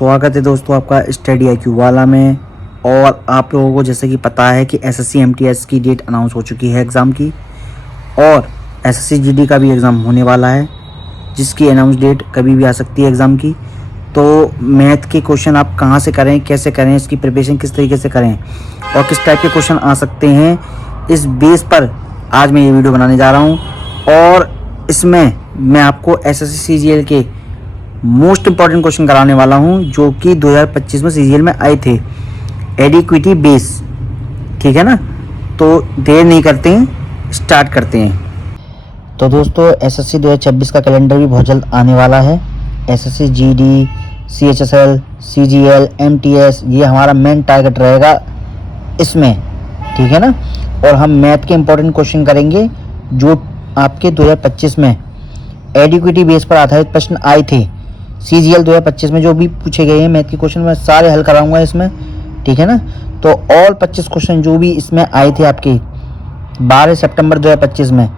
स्वागत है दोस्तों आपका स्टडी IQ वाला में। और आप लोगों को जैसे कि पता है कि SSC MTS की डेट अनाउंस हो चुकी है एग्ज़ाम की, और SSC GD का भी एग्ज़ाम होने वाला है जिसकी अनाउंस डेट कभी भी आ सकती है एग्ज़ाम की। तो मैथ के क्वेश्चन आप कहाँ से करें, कैसे करें, इसकी प्रिपरेशन किस तरीके से करें और किस टाइप के क्वेश्चन आ सकते हैं, इस बेस पर आज मैं ये वीडियो बनाने जा रहा हूँ। और इसमें मैं आपको SSC CGL के मोस्ट इंपॉर्टेंट क्वेश्चन कराने वाला हूं जो कि 2025 में CGL में आए थे, एडिक्विटी बेस। ठीक है ना, तो देर नहीं करते हैं, स्टार्ट करते हैं। तो दोस्तों SSC 2026 का कैलेंडर भी बहुत जल्द आने वाला है। SSC GD, CHSL, CGL, MTS ये हमारा मेन टारगेट रहेगा इसमें। ठीक है ना, और हम मैथ के इंपॉर्टेंट क्वेश्चन करेंगे जो आपके 2025 में एडिक्विटी बेस पर आधारित प्रश्न आए थे। CGL 2025 में जो भी पूछे गए हैं मैथ के क्वेश्चन मैं सारे हल कराऊंगा इसमें। ठीक है ना, तो ऑल 25 क्वेश्चन जो भी इसमें आए थे आपके 12 सितंबर 2025 में,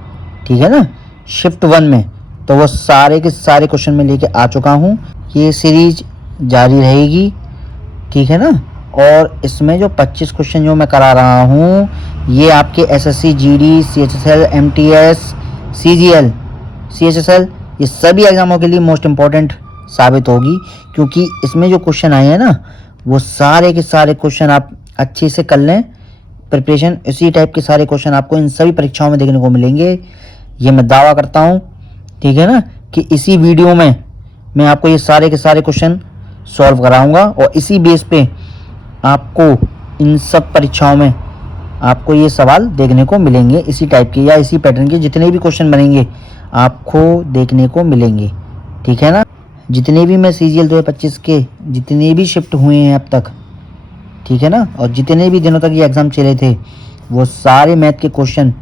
ठीक है ना, शिफ्ट 1 में, तो वो सारे के सारे क्वेश्चन में लेके आ चुका हूँ। ये सीरीज जारी रहेगी। ठीक है ना, और इसमें जो 25 क्वेश्चन जो मैं करा रहा हूँ ये आपके SSC GD, CHSL, MTS, CGL, CHSL ये सभी एग्जामों के लिए मोस्ट इम्पॉर्टेंट साबित होगी, क्योंकि इसमें जो क्वेश्चन आए हैं ना वो सारे के सारे क्वेश्चन आप अच्छे से कर लें प्रिपरेशन, इसी टाइप के सारे क्वेश्चन आपको इन सभी परीक्षाओं में देखने को मिलेंगे, ये मैं दावा करता हूँ। ठीक है ना, कि इसी वीडियो में मैं आपको ये सारे के सारे क्वेश्चन सॉल्व कराऊंगा और इसी बेस पे आपको इन सब परीक्षाओं में आपको ये सवाल देखने को मिलेंगे, इसी टाइप के या इसी पैटर्न के जितने भी क्वेश्चन बनेंगे आपको देखने को मिलेंगे। ठीक है ना, जितने भी मैं CGL 2025 के जितने भी शिफ्ट हुए हैं अब तक, ठीक है ना, और जितने भी दिनों तक ये एग्ज़ाम चले थे वो सारे मैथ के क्वेश्चन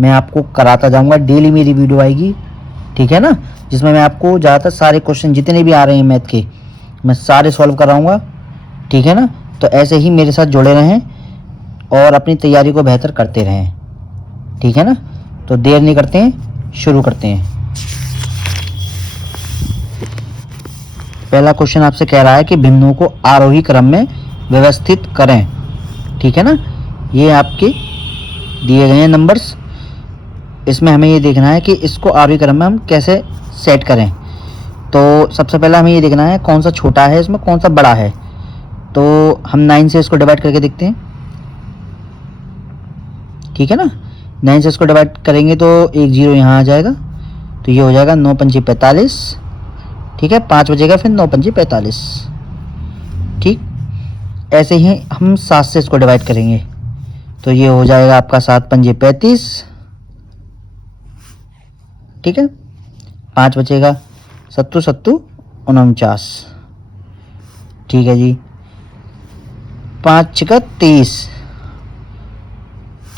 मैं आपको कराता जाऊंगा। डेली मेरी वीडियो आएगी, ठीक है ना, जिसमें मैं आपको ज़्यादातर सारे क्वेश्चन जितने भी आ रहे हैं मैथ के मैं सारे सॉल्व कराऊंगा। ठीक है ना, तो ऐसे ही मेरे साथ जुड़े रहें और अपनी तैयारी को बेहतर करते रहें। ठीक है ना, तो देर नहीं करते हैं, शुरू करते हैं। पहला क्वेश्चन आपसे कह रहा है कि भिन्नों को आरोही क्रम में व्यवस्थित करें। ठीक है ना, ये आपके दिए गए हैं नंबर्स, इसमें हमें ये देखना है कि इसको आरोही क्रम में हम कैसे सेट करें। तो सबसे पहले हमें ये देखना है कौन सा छोटा है इसमें, कौन सा बड़ा है। तो हम 9 से इसको डिवाइड करके देखते हैं। ठीक है ना, 9 से इसको डिवाइड करेंगे तो एक जीरो यहाँ आ जाएगा, तो ये हो जाएगा 9 पंचे 45। ठीक है, 5 बजेगा फिर 9 पंचे 45। ठीक, ऐसे ही हम 7 से इसको डिवाइड करेंगे तो ये हो जाएगा आपका 7 पंजे 35। ठीक है, 5 बचेगा, सत्तू सत्तू 49। ठीक है जी, 5 छिका 30।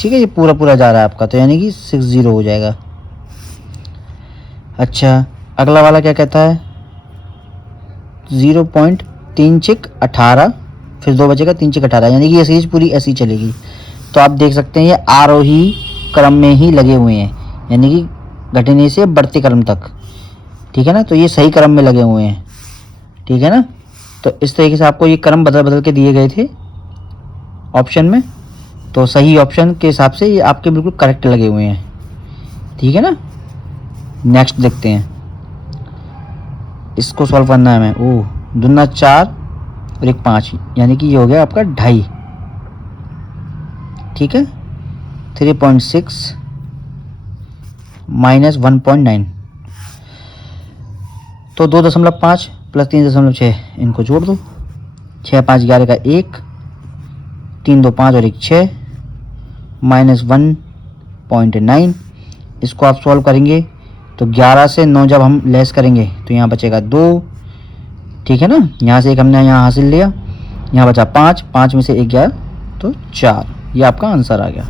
ठीक है, ये पूरा पूरा जा रहा है आपका, तो यानी कि 60 हो जाएगा। अच्छा, अगला वाला क्या कहता है, 0.3 छिक 18, फिर 2 बचेगा 3 छिक 18, यानी कि ये सीरीज पूरी ऐसी चलेगी। तो आप देख सकते हैं ये आरोही क्रम में ही लगे हुए हैं, यानी कि घटने से बढ़ते क्रम तक। ठीक है ना, तो ये सही क्रम में लगे हुए हैं। ठीक है ना, तो इस तरीके से आपको ये क्रम बदल बदल के दिए गए थे ऑप्शन में, तो सही ऑप्शन के हिसाब से ये आपके बिल्कुल करेक्ट लगे हुए हैं। ठीक है ना, नेक्स्ट देखते हैं, इसको सॉल्व करना है हमें। ओह, दूना 4 और एक 5, यानी कि ये हो गया आपका 2.5। ठीक है, 3.6 माइनस 1.9, तो 2.5 प्लस 3.6 इनको जोड़ दो। 6 5 11 का 1, 3 2 5 और 1 6 माइनस 1.9। इसको आप सॉल्व करेंगे तो 11 से 9 जब हम लेस करेंगे तो यहाँ बचेगा 2। ठीक है ना, यहाँ से एक हमने यहाँ हासिल लिया, यहाँ बचा 5, 5 में से 1 गया तो 4, ये आपका आंसर आ गया।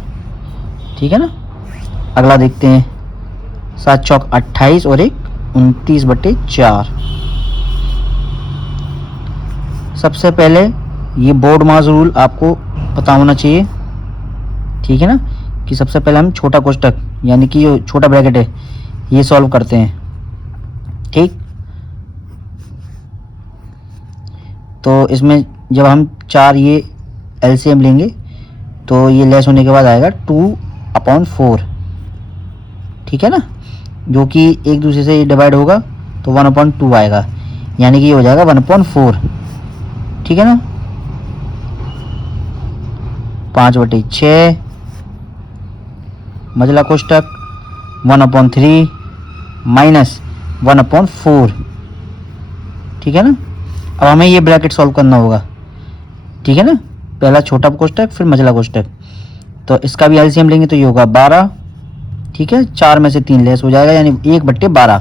ठीक है ना, अगला देखते हैं, 7 चौक 28 और 1 29/4। सबसे पहले ये बोर्ड मास रूल आपको पता होना चाहिए। ठीक है ना, कि सबसे पहले हम छोटा कोष्टक यानी कि जो छोटा ब्रैकेट है ये सॉल्व करते हैं। ठीक, तो इसमें जब हम 4 ये एलसीएम लेंगे तो ये लेस होने के बाद आएगा 2/4, ठीक है ना, जो कि एक दूसरे से डिवाइड होगा तो 1/2 आएगा, यानी कि ये हो जाएगा 1/4, ठीक है ना। 5/6 मझला कोष्टक 1/3 माइनस 1/4, ठीक है ना। अब हमें ये ब्रैकेट सॉल्व करना होगा, ठीक है ना, पहला छोटा कोष्टक फिर मझला कोष्टक। तो इसका भी एलसीएम लेंगे तो ये होगा 12, ठीक है, 4 में से 3 लेस हो जाएगा यानी 1/12,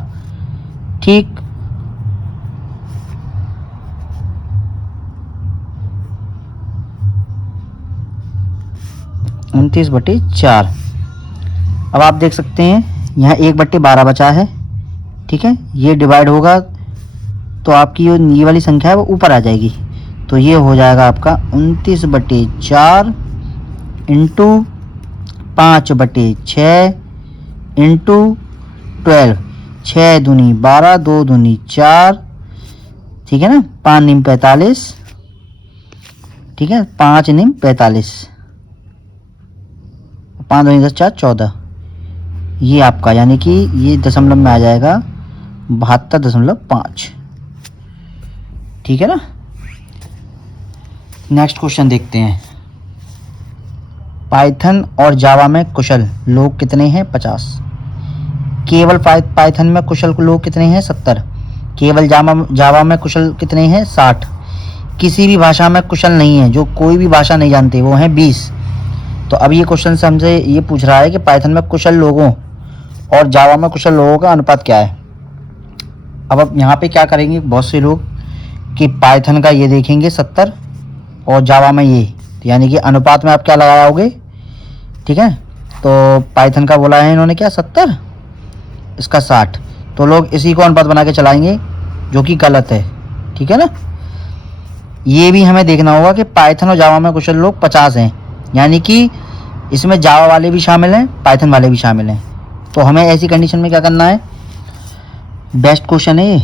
ठीक। उनतीस बटे 4। अब आप देख सकते हैं यहाँ 1/12 बचा है, ठीक है, ये डिवाइड होगा तो आपकी जो ये वाली संख्या है वो ऊपर आ जाएगी, तो ये हो जाएगा आपका 29/4 इंटू 5/6 इंटू 12, 6 दूनी 12, 2 दूनी 4, ठीक है ना, 5 निम 45, ठीक है, 5 निम 45, 5 दूनी 10 4 14, ये आपका यानी कि ये दशमलव में आ जाएगा 72.5, ठीक है ना। नेक्स्ट क्वेश्चन देखते हैं। पाइथन और जावा में कुशल लोग कितने हैं? 50। केवल पाइथन में कुशल लोग कितने हैं? 70। केवल जावा में कुशल कितने हैं? 60। किसी भी भाषा में कुशल नहीं है, जो कोई भी भाषा नहीं जानते, वो हैं 20। तो अब ये क्वेश्चन से हमसे ये पूछ रहा है कि पाइथन में कुशल लोगों और जावा में कुशल लोगों का अनुपात क्या है। अब यहाँ पे क्या करेंगे बहुत से लोग कि पाइथन का ये देखेंगे 70 और जावा में ये, यानी कि अनुपात में आप क्या लगाओगे, ठीक है। तो पाइथन का बोला है इन्होंने क्या 70, इसका 60, तो लोग इसी को अनुपात बना के चलाएंगे, जो कि गलत है, ठीक है ना। ये भी हमें देखना होगा कि पाइथन और जावा में कुशल लोग 50 हैं, यानी कि इसमें जावा वाले भी शामिल हैं, पाइथन वाले भी शामिल हैं। तो हमें ऐसी कंडीशन में क्या करना है, बेस्ट क्वेश्चन है ये।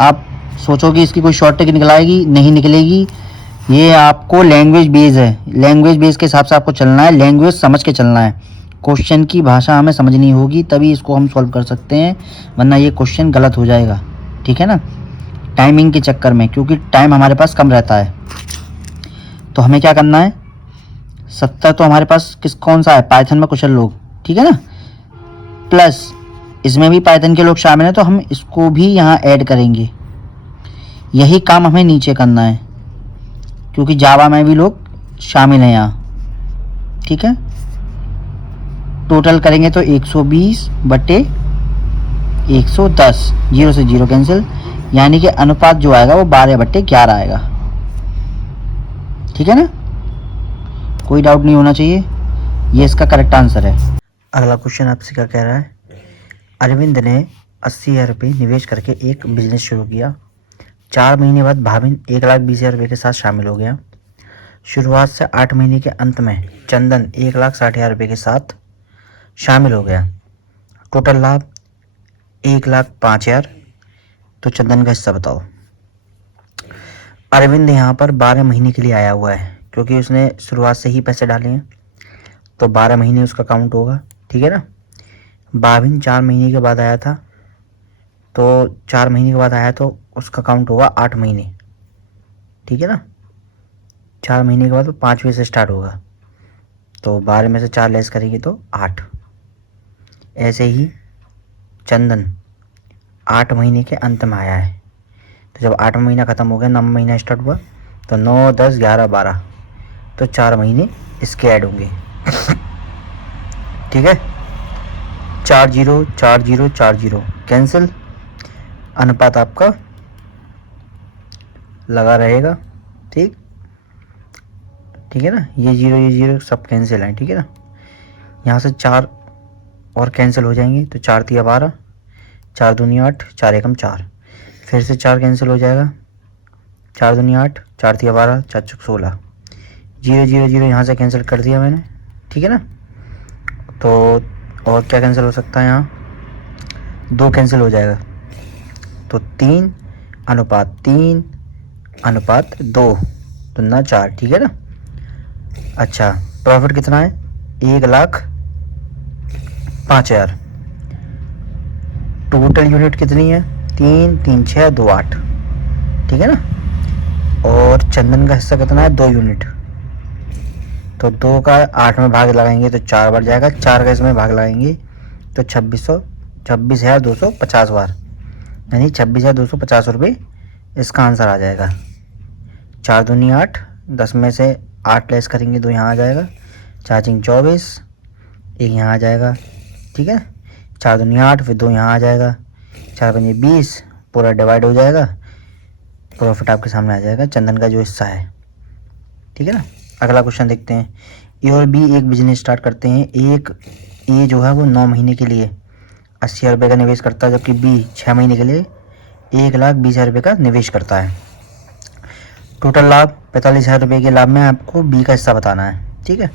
आप सोचोगे इसकी कोई शॉर्ट ट्रिक निकलाएगी, नहीं निकलेगी। ये आपको लैंग्वेज बेस है, लैंग्वेज बेस के हिसाब से आपको चलना है, लैंग्वेज समझ के चलना है। क्वेश्चन की भाषा हमें समझनी होगी तभी इसको हम सॉल्व कर सकते हैं, वरना ये क्वेश्चन गलत हो जाएगा, ठीक है ना, टाइमिंग के चक्कर में, क्योंकि टाइम हमारे पास कम रहता है। तो हमें क्या करना है, 70 तो हमारे पास कौन सा है, पाइथन में कुशल लोग, ठीक है ना, प्लस इसमें भी पाइथन के लोग शामिल हैं, तो हम इसको भी यहाँ ऐड करेंगे। यही काम हमें नीचे करना है, क्योंकि जावा में भी लोग शामिल हैं यहाँ, ठीक है। टोटल करेंगे तो 120/110, 0 से 0 कैंसिल, यानी कि अनुपात जो आएगा वो 12/11 आएगा, ठीक है ना। कोई डाउट नहीं होना चाहिए, ये इसका करेक्ट आंसर है। अगला क्वेश्चन आपसे क्या कह रहा है, अरविंद ने 80,000 रुपये निवेश करके एक बिजनेस शुरू किया। 4 महीने बाद भाविन 1,20,000 रुपये के साथ शामिल हो गया। शुरुआत से 8 महीने के अंत में चंदन 1,60,000 रुपये के साथ शामिल हो गया। टोटल लाभ 1,05,000। तो चंदन का हिस्सा बताओ। अरविंद यहाँ पर 12 महीने के लिए आया हुआ है, क्योंकि उसने शुरुआत से ही पैसे डाले हैं, तो 12 महीने उसका काउंट होगा, ठीक है ना। भाविन 4 महीने के बाद आया था, तो 4 महीने के बाद आया तो उसका काउंट होगा 8 महीने, ठीक है ना। 4 महीने के बाद वो 5वें से स्टार्ट होगा, तो 12 में से 4 लेस करेंगे तो 8। ऐसे ही चंदन 8 महीने के अंत में आया है, तो जब 8वां महीना ख़त्म हो गया, 9वां महीना स्टार्ट हुआ, तो 9, 10, 11, 12, तो 4 महीने इसके ऐड होंगे, ठीक है। 4 0 4 0 4 0 कैंसिल, अनुपात आपका लगा रहेगा, ठीक है ना। ये 0 सब कैंसिल हैं, ठीक है ना। यहाँ से 4 और कैंसिल हो जाएंगे, तो 4 तिया 12, 4 दूनी 8, 4 एकम 4, फिर से 4 कैंसिल हो जाएगा, 4 दूनी 8, 4 तिया 12, 4 चौक 16, 0 0 0 यहाँ से कैंसिल कर दिया मैंने, ठीक है ना। तो और क्या कैंसिल हो सकता है, यहाँ 2 कैंसिल हो जाएगा, तो 3 अनुपात 3 अनुपात 2 तुलना 4, ठीक है ना। अच्छा, प्रॉफिट कितना है? 1,05,000। टोटल यूनिट कितनी है? 3, 3, 6, 2, 8, ठीक है ना। और चंदन का हिस्सा कितना है? 2 यूनिट। तो 2 का 8 में भाग लगाएंगे तो 4 बार जाएगा, 4 का इसमें भाग लगाएंगे तो 26,250 बार, यानी 26,250 रुपये इसका आंसर आ जाएगा। 4 दूनी 8, 10 में से 8 लेस करेंगे 2 यहाँ आ जाएगा, 4 24, 1 यहाँ आ जाएगा, ठीक है। 4 दूनी 8, फिर 2 यहाँ आ जाएगा, 4 पंजे 20, पूरा डिवाइड हो जाएगा, प्रॉफिट आपके सामने आ जाएगा चंदन का जो हिस्सा है, ठीक है ना। अगला क्वेश्चन देखते हैं। ए और बी एक बिजनेस स्टार्ट करते हैं। एक ए जो है वो 9 महीने के लिए 80,000 रुपये का निवेश करता है, जबकि बी 6 महीने के लिए 1,20,000 रुपये का निवेश करता है। टोटल लाभ 45,000 रुपये के लाभ में आपको बी का हिस्सा बताना है, ठीक है।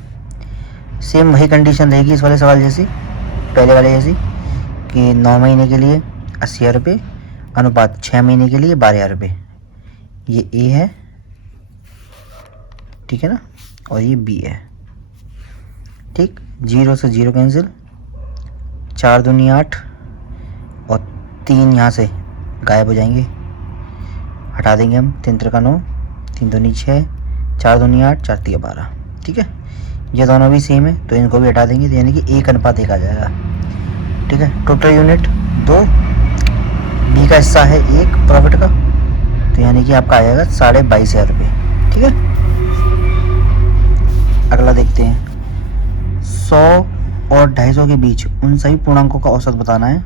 सेम वही कंडीशन रहेगी इस वाले सवाल जैसी, पहले वाले जैसी, कि 9 महीने के लिए 80,000 रुपये अनुपात 6 महीने के लिए 12,000 रुपये। ये ए है, ठीक है ना, और ये बी है, ठीक। 0 से 0 कैंसिल, 4 दूनी 8 और 3 यहाँ से गायब हो जाएंगे, हटा देंगे हम। 3 त्रिका 9, 3 दूनी 6, 4 दूनी 8, 4 तिया 12, ठीक है। ये दोनों भी सेम है तो इनको भी हटा देंगे, तो यानी कि 1 अनुपात 1 आ जाएगा, ठीक है। टोटल यूनिट 2, बी का हिस्सा है 1 प्रॉफिट का, तो यानी कि आपका आ जाएगा 22,500 रुपये, ठीक है। अगला देखते हैं। 100 और 250 के बीच उन सभी पूर्णांकों का औसत बताना है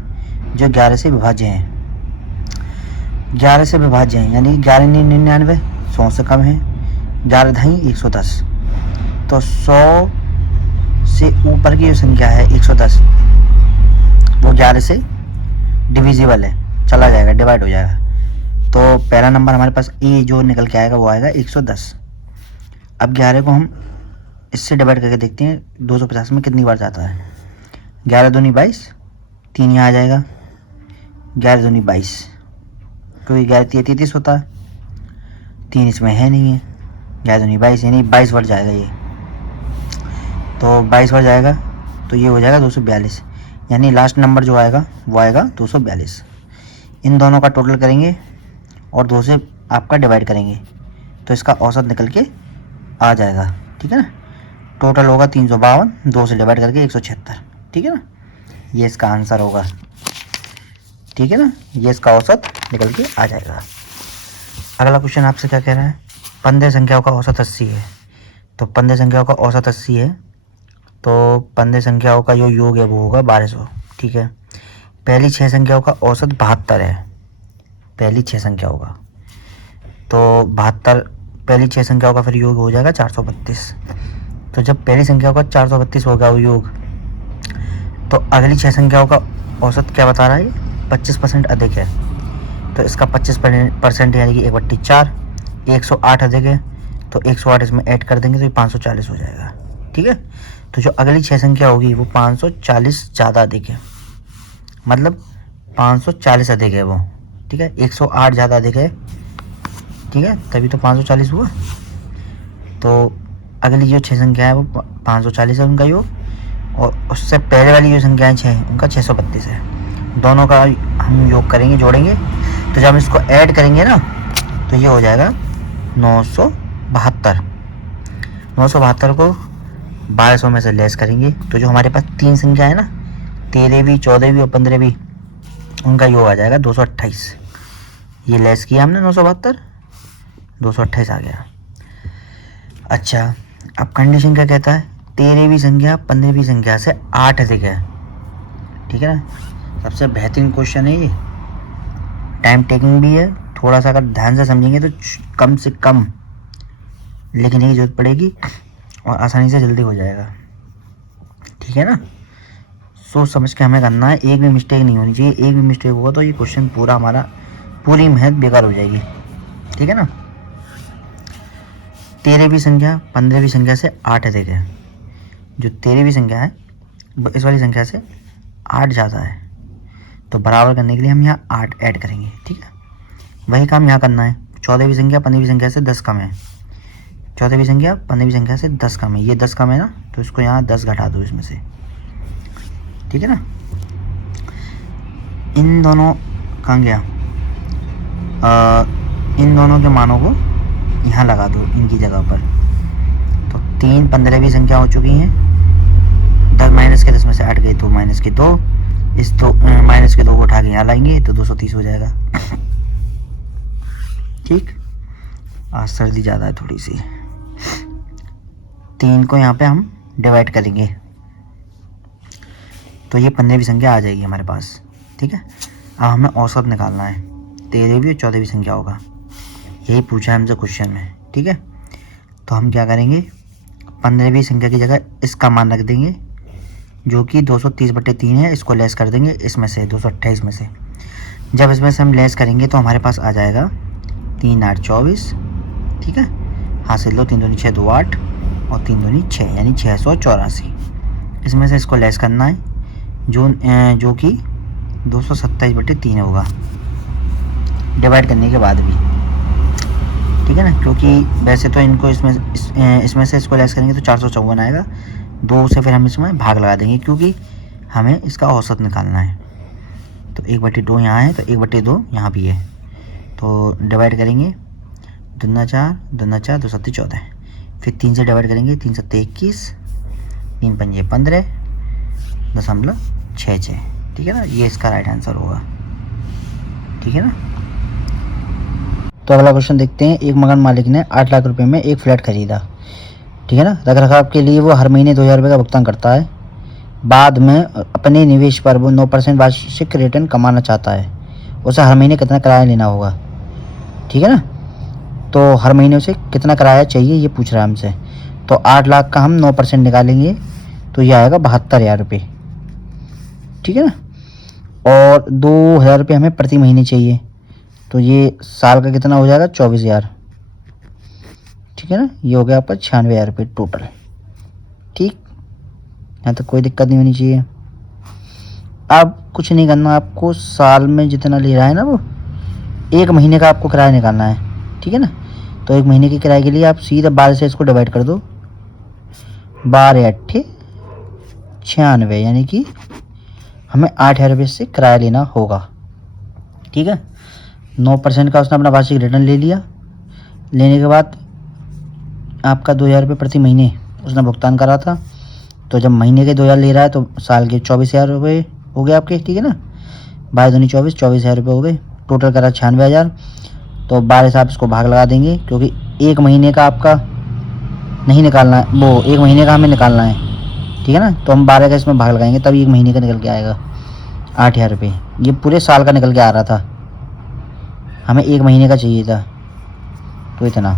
जो 11 से विभाज्य हैं। 11 से विभाज्य हैं, यानी 11 नहीं 99, 100 से कम है, 11 ढाई 110। तो 100 से ऊपर की जो संख्या है 110, वो 11 से डिविजिबल है, चला जाएगा, डिवाइड हो जाएगा। तो पहला नंबर हमारे पास ए जो निकल के आएगा वो आएगा 110। अब 11 को हम इससे डिवाइड करके देखते हैं 250 में कितनी बार जाता है। 11 दूनी 22, 3 यहाँ आ जाएगा, 11 दूनी 22, क्योंकि 11 33 होता है, 3 इसमें है नहीं है, 11 दूनी 22 यानी 22 बार जाएगा ये, तो 22 बार जाएगा तो ये हो जाएगा 242, यानी लास्ट नंबर जो आएगा वो आएगा 242। इन दोनों का टोटल करेंगे और 2 से आपका डिवाइड करेंगे तो इसका औसत निकल के आ जाएगा, ठीक है ना। टोटल होगा 352, 2 से डिवाइड करके 176, ठीक है ना। ये इसका आंसर होगा, ठीक है ना, ये इसका औसत निकल के आ जाएगा। अगला क्वेश्चन आपसे क्या कह रहा है? 15 संख्याओं का औसत 80 है। तो 15 संख्याओं का औसत 80 है, तो 15 संख्याओं का जो योग है वो होगा 1200, ठीक है। पहली 6 संख्याओं का औसत 72 है, पहली 6 संख्याओं का, तो 72 पहली 6 संख्याओं का फिर योग हो जाएगा 432। तो जब पहली संख्याओं का 432 होगा वो योग, तो अगली 6 संख्याओं का औसत क्या बता रहा है? 25% अधिक है, तो इसका 25% यानी कि 1/4, 108 अधिक है, तो 108 इसमें ऐड कर देंगे तो ये 540 हो जाएगा, ठीक है। तो जो अगली 6 संख्या होगी वो 540 ज़्यादा अधिक है, मतलब 540 अधिक है वो, ठीक है। 108 ज़्यादा अधिक है, ठीक है, तभी तो 540 हुआ। तो अगली जो 6 संख्या है वो 540 है उनका योग, और उससे पहले वाली जो संख्याएं 6 उनका 632 है। दोनों का हम योग करेंगे, जोड़ेंगे, तो जब इसको ऐड करेंगे ना तो ये हो जाएगा 972। 972 को 1200 में से लेस करेंगे तो जो हमारे पास 3 संख्या है ना, 13वीं, 14वीं और 15वीं, उनका योग आ जाएगा 228। ये लेस किया हमने 972, 228 आ गया। अच्छा, अब कंडीशन क्या कहता है? 13वीं संख्या 15वीं संख्या से 8 अधिक है, ठीक है ना। सबसे बेहतरीन क्वेश्चन है ये, टाइम टेकिंग भी है, थोड़ा सा अगर ध्यान से समझेंगे तो कम से कम लिखने की जरूरत पड़ेगी और आसानी से जल्दी हो जाएगा, ठीक है ना। सोच समझ के हमें करना है, एक भी मिस्टेक नहीं होनी चाहिए। एक भी मिस्टेक हुआ तो ये क्वेश्चन पूरा हमारा, पूरी मेहनत बेकार हो जाएगी, ठीक है ना। 13वीं संख्या 15वीं संख्या से 8 अधिक है, जो 13वीं संख्या है इस वाली संख्या से 8 ज़्यादा है, तो बराबर करने के लिए हम यहाँ 8 ऐड करेंगे, ठीक है। वही काम यहाँ करना है, 14वीं संख्या 15वीं संख्या से 10 कम है, 14वीं संख्या 15वीं संख्या से 10 कम है, ये 10 कम है ना, तो इसको यहाँ 10 घटा दो इसमें से, ठीक है ना। इन दोनों कहाँ गया, इन दोनों के मानों को यहाँ लगा दो इनकी जगह पर। तो 3 15वीं संख्या हो चुकी हैं, 10 माइनस के 10 में से 8 गए तो माइनस के 2, इस 2 माइनस के 2 को उठा के यहाँ लाएंगे तो 230 हो जाएगा। ठीक, आज सर्दी ज़्यादा है थोड़ी सी। 3 को यहाँ पे हम डिवाइड करेंगे तो ये 15वीं संख्या आ जाएगी हमारे पास, ठीक है। अब हमें औसत निकालना है, 13वीं और 14वीं संख्या होगा, यही पूछा है हमसे क्वेश्चन में, ठीक है। तो हम क्या करेंगे, 15वीं संख्या की जगह इसका मान रख देंगे जो कि 230/3 है, इसको लेस कर देंगे इसमें से 228 में से। जब इसमें से हम लेस करेंगे तो हमारे पास आ जाएगा 3 8 24, ठीक है। हासिल लो, 3 दूनी 6 2 8 और 3 दूनी 6 यानी 684। इसमें से इसको लेस करना है जो कि 227/3 होगा डिवाइड करने के बाद भी, ठीक है ना। क्योंकि वैसे तो इनको इसमें से इसको लेस करेंगे तो 454 आएगा, 2 से फिर हम इसमें भाग लगा देंगे क्योंकि हमें इसका औसत निकालना है। तो 1/2 यहाँ है तो 1/2 यहाँ भी है, तो डिवाइड करेंगे, 2 4 2 4 2 7 14, फिर 3 से डिवाइड करेंगे, 3 7 21, 3 5 15.66, ठीक है ना। ये इसका राइट आंसर होगा, ठीक है ना। तो अगला क्वेश्चन देखते हैं। एक मकान मालिक ने 8 लाख रुपए में एक फ्लैट खरीदा, ठीक है ना। रखरखाव के लिए वो हर महीने 2000 रुपये का भुगतान करता है। बाद में अपने निवेश पर वो 9% वार्षिक रिटर्न कमाना चाहता है, उसे हर महीने कितना किराया लेना होगा, ठीक है ना। तो हर महीने उसे कितना किराया चाहिए ये पूछ रहा है हमसे। तो 8 लाख का हम 9% निकालेंगे तो ये आएगा 72,000 रुपये, ठीक है ना। और 2,000 रुपये हमें प्रति महीने चाहिए, तो ये साल का कितना हो जाएगा 24,000, ठीक है ना। ये हो गया आपका 96,000 रुपये टोटल, ठीक। यहाँ तक कोई दिक्कत नहीं होनी चाहिए। अब कुछ नहीं करना आपको, साल में जितना ले रहा है ना वो 1 महीने का आपको किराया निकालना है, ठीक है ना। तो 1 महीने के किराए के लिए आप सीधा 12 से इसको डिवाइड कर दो, 12 8 96, यानी कि हमें 8,000 रुपये से किराया लेना होगा, ठीक है। 9% का उसने अपना वार्षिक रिटर्न ले लिया, लेने के बाद आपका 2,000 रुपये प्रति महीने उसने भुगतान करा था। तो जब महीने के 2,000 ले रहा है तो साल के 24,000 रुपये हो गए आपके, ठीक है ना। 12 दूनी 24, 24,000 रुपये हो गए, टोटल करा 96,000। तो 12 से आप इसको भाग लगा देंगे क्योंकि 1 महीने का आपका नहीं निकालना है, वो 1 महीने का हमें निकालना है, ठीक है ना। तो हम 12 का इसमें भाग लगाएंगे तब 1 महीने का निकल के आएगा 8,000 रुपये। ये पूरे साल का निकल के आ रहा था, हमें 1 महीने का चाहिए था, तो इतना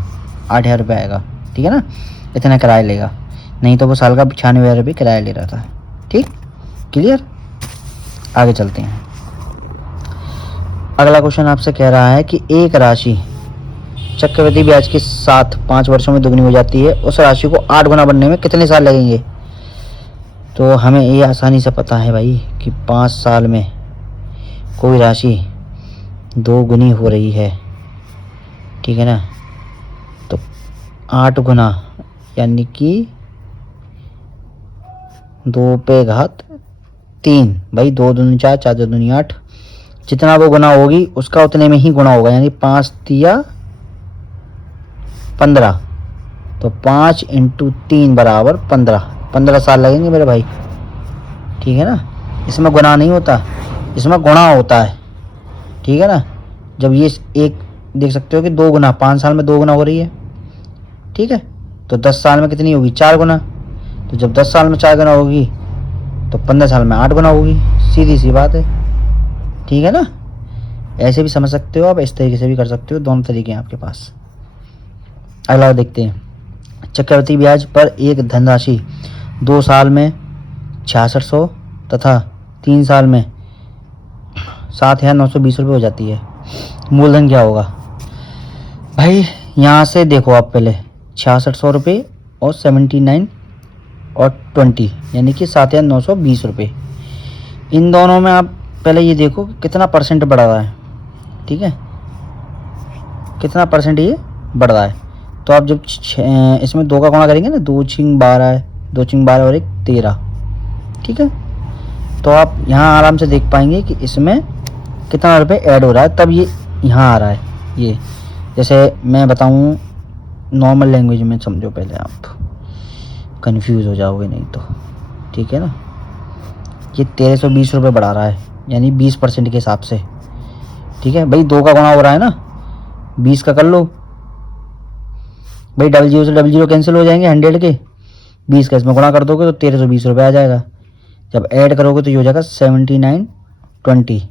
8,000 रुपये आएगा, ठीक है ना। इतना किराया लेगा, नहीं तो वो साल का 96,000 रुपये किराया ले रहा था, ठीक, क्लियर। आगे चलते हैं। अगला क्वेश्चन आपसे कह रहा है कि एक राशि चक्रवृद्धि ब्याज के साथ 5 वर्षों में दुगनी हो जाती है, उस राशि को 8 गुना बनने में कितने साल लगेंगे। तो हमें ये आसानी से पता है भाई कि 5 साल में कोई राशि 2 गुनी हो रही है, ठीक है ना। तो 8 गुना यानी कि 2 पे घात 3, भाई 2 दूनी 4, 4 दूनी 8, जितना वो गुना होगी उसका उतने में ही गुना होगा, यानी 5 तिया 15, तो 5 × 3 बराबर 15 साल लगेंगे मेरे भाई, ठीक है ना। इसमें गुना नहीं होता, इसमें गुणा होता है, ठीक है ना। जब ये एक देख सकते हो कि 2 गुना 5 साल में 2 गुना हो रही है, ठीक है। तो 10 साल में कितनी होगी 4 गुना, तो जब 10 साल में 4 गुना होगी तो 15 साल में 8 गुना होगी, सीधी सी बात है, ठीक है ना। ऐसे भी समझ सकते हो आप, इस तरीके से भी कर सकते हो, दोनों तरीके हैं आपके पास। अगला देखते हैं। चक्रवृद्धि ब्याज पर एक धनराशि 2 साल में 6600 तथा 3 साल में 7,920 रुपये हो जाती है। मूलधन क्या होगा भाई, यहाँ से देखो आप पहले 6600 रुपये और 79 और 20 यानी कि 7,920 रुपये। इन दोनों में आप पहले ये देखो कि कितना परसेंट बढ़ा हुआ है, ठीक है, कितना परसेंट ये बढ़ रहा है। तो आप जब इसमें 2 का गुणा करेंगे ना, 2 छिंग 12 है, 2 छिंग 12 और 1 13, ठीक है। तो आप यहाँ आराम से देख पाएंगे कि इसमें कितना रुपये ऐड हो रहा है, तब ये यहाँ आ रहा है। ये जैसे मैं बताऊँ नॉर्मल लैंग्वेज में समझो, पहले आप कंफ्यूज हो जाओगे नहीं तो, ठीक है ना। ये 1320 रुपये बढ़ा रहा है, यानी 20% के हिसाब से, ठीक है भाई। 2 का गुणा हो रहा है ना, 20 का कर लो भाई, 00 से 00 कैंसिल हो जाएंगे 100 के, 20 का इसमें गुणा कर दोगे तो 1320 रुपये आ जाएगा। जब ऐड करोगे तो ये हो जाएगा 7920,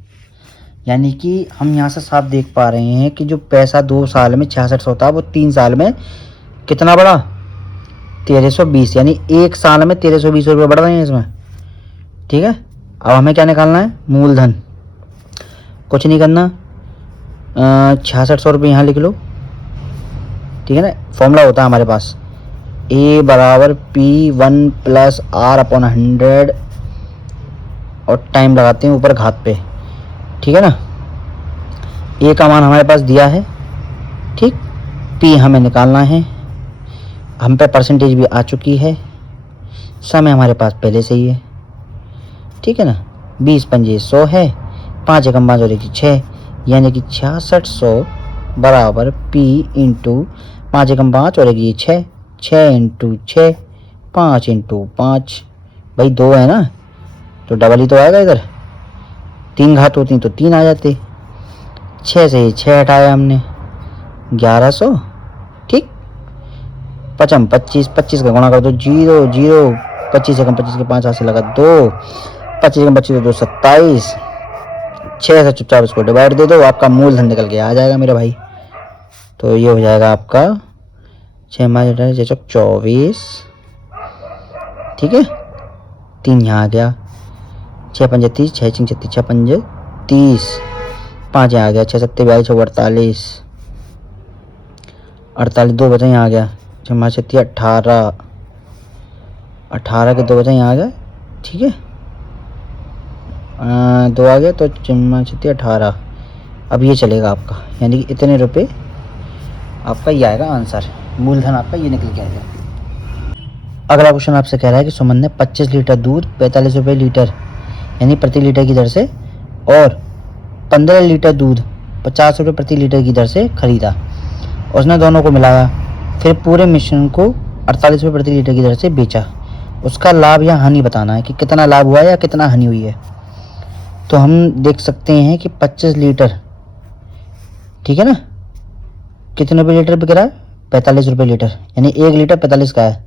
यानी कि हम यहाँ से साफ देख पा रहे हैं कि जो पैसा 2 साल में 6600 था, वो 3 साल में कितना बढ़ा, 1320, यानी 1 साल में 1320 रुपये बढ़ रहे हैं इसमें, ठीक है। अब हमें क्या निकालना है, मूलधन। कुछ नहीं करना, 6600 रुपये यहाँ लिख लो, ठीक है ना। फॉर्मूला होता है हमारे पास A बराबर P1 प्लस R/100 और टाइम लगाते हैं ऊपर घात पे, ठीक है ना। A का मान हमारे पास दिया है, ठीक। P हमें निकालना है, हम पे परसेंटेज भी आ चुकी है, समय हमारे पास पहले से ही है, ठीक है ना। 20 पंजे 100 है, 5 एकम 5 और 1 6, यानी कि 6600 बराबर P इंटू 5 एकम 5 और 1 6, 6 इंटू 6, 5 इंटू 5, भाई 2 है ना तो डबल ही तो आएगा इधर, 3 घात होती तो 3 आ जाते, 6 से 6 हटाया हमने, 1100, ठीक। 5 25, 25 का गुणा कर दो, 0 0, 25 एकम 25 के 5 हाथ से लगा 2, 25 एकम 25 2 27, 6 से चुपचाप इसको डिवाइड दे दो, आपका मूलधन निकल के आ जाएगा मेरे भाई। तो ये हो जाएगा आपका 6 24, ठीक है। 3 यहाँ आ गया, 6 पंजे 30, 6 छिंग 36, 6 पंजे 30, 5 यहाँ आ गया, 6 सत्ते 42, 48, 48 2 बचे यहाँ आ गया, 6 5 36 18, 18 के 2 बचे यहाँ आ गया, ठीक है। 2 आ गया तो 6 36 18, अब ये चलेगा आपका, यानी कि इतने रुपए आपका ये आएगा आंसर, मूलधन आपका ये निकल के आएगा। अगला क्वेश्चन आपसे कह रहा है कि सुमन ने 25 लीटर दूध 45 रुपये लीटर यानी प्रति लीटर की दर से और 15 लीटर दूध 50 रुपये प्रति लीटर की दर से खरीदा। उसने दोनों को मिलाया, फिर पूरे मिश्रण को 48 रुपये प्रति लीटर की दर से बेचा। उसका लाभ या हानि बताना है कि कितना लाभ हुआ या कितना हानि हुई है। तो हम देख सकते हैं कि 25 लीटर, ठीक है ना, कितने रुपये लीटर बिक रहा है, 45 रुपये लीटर, यानी 1 लीटर 45 का है,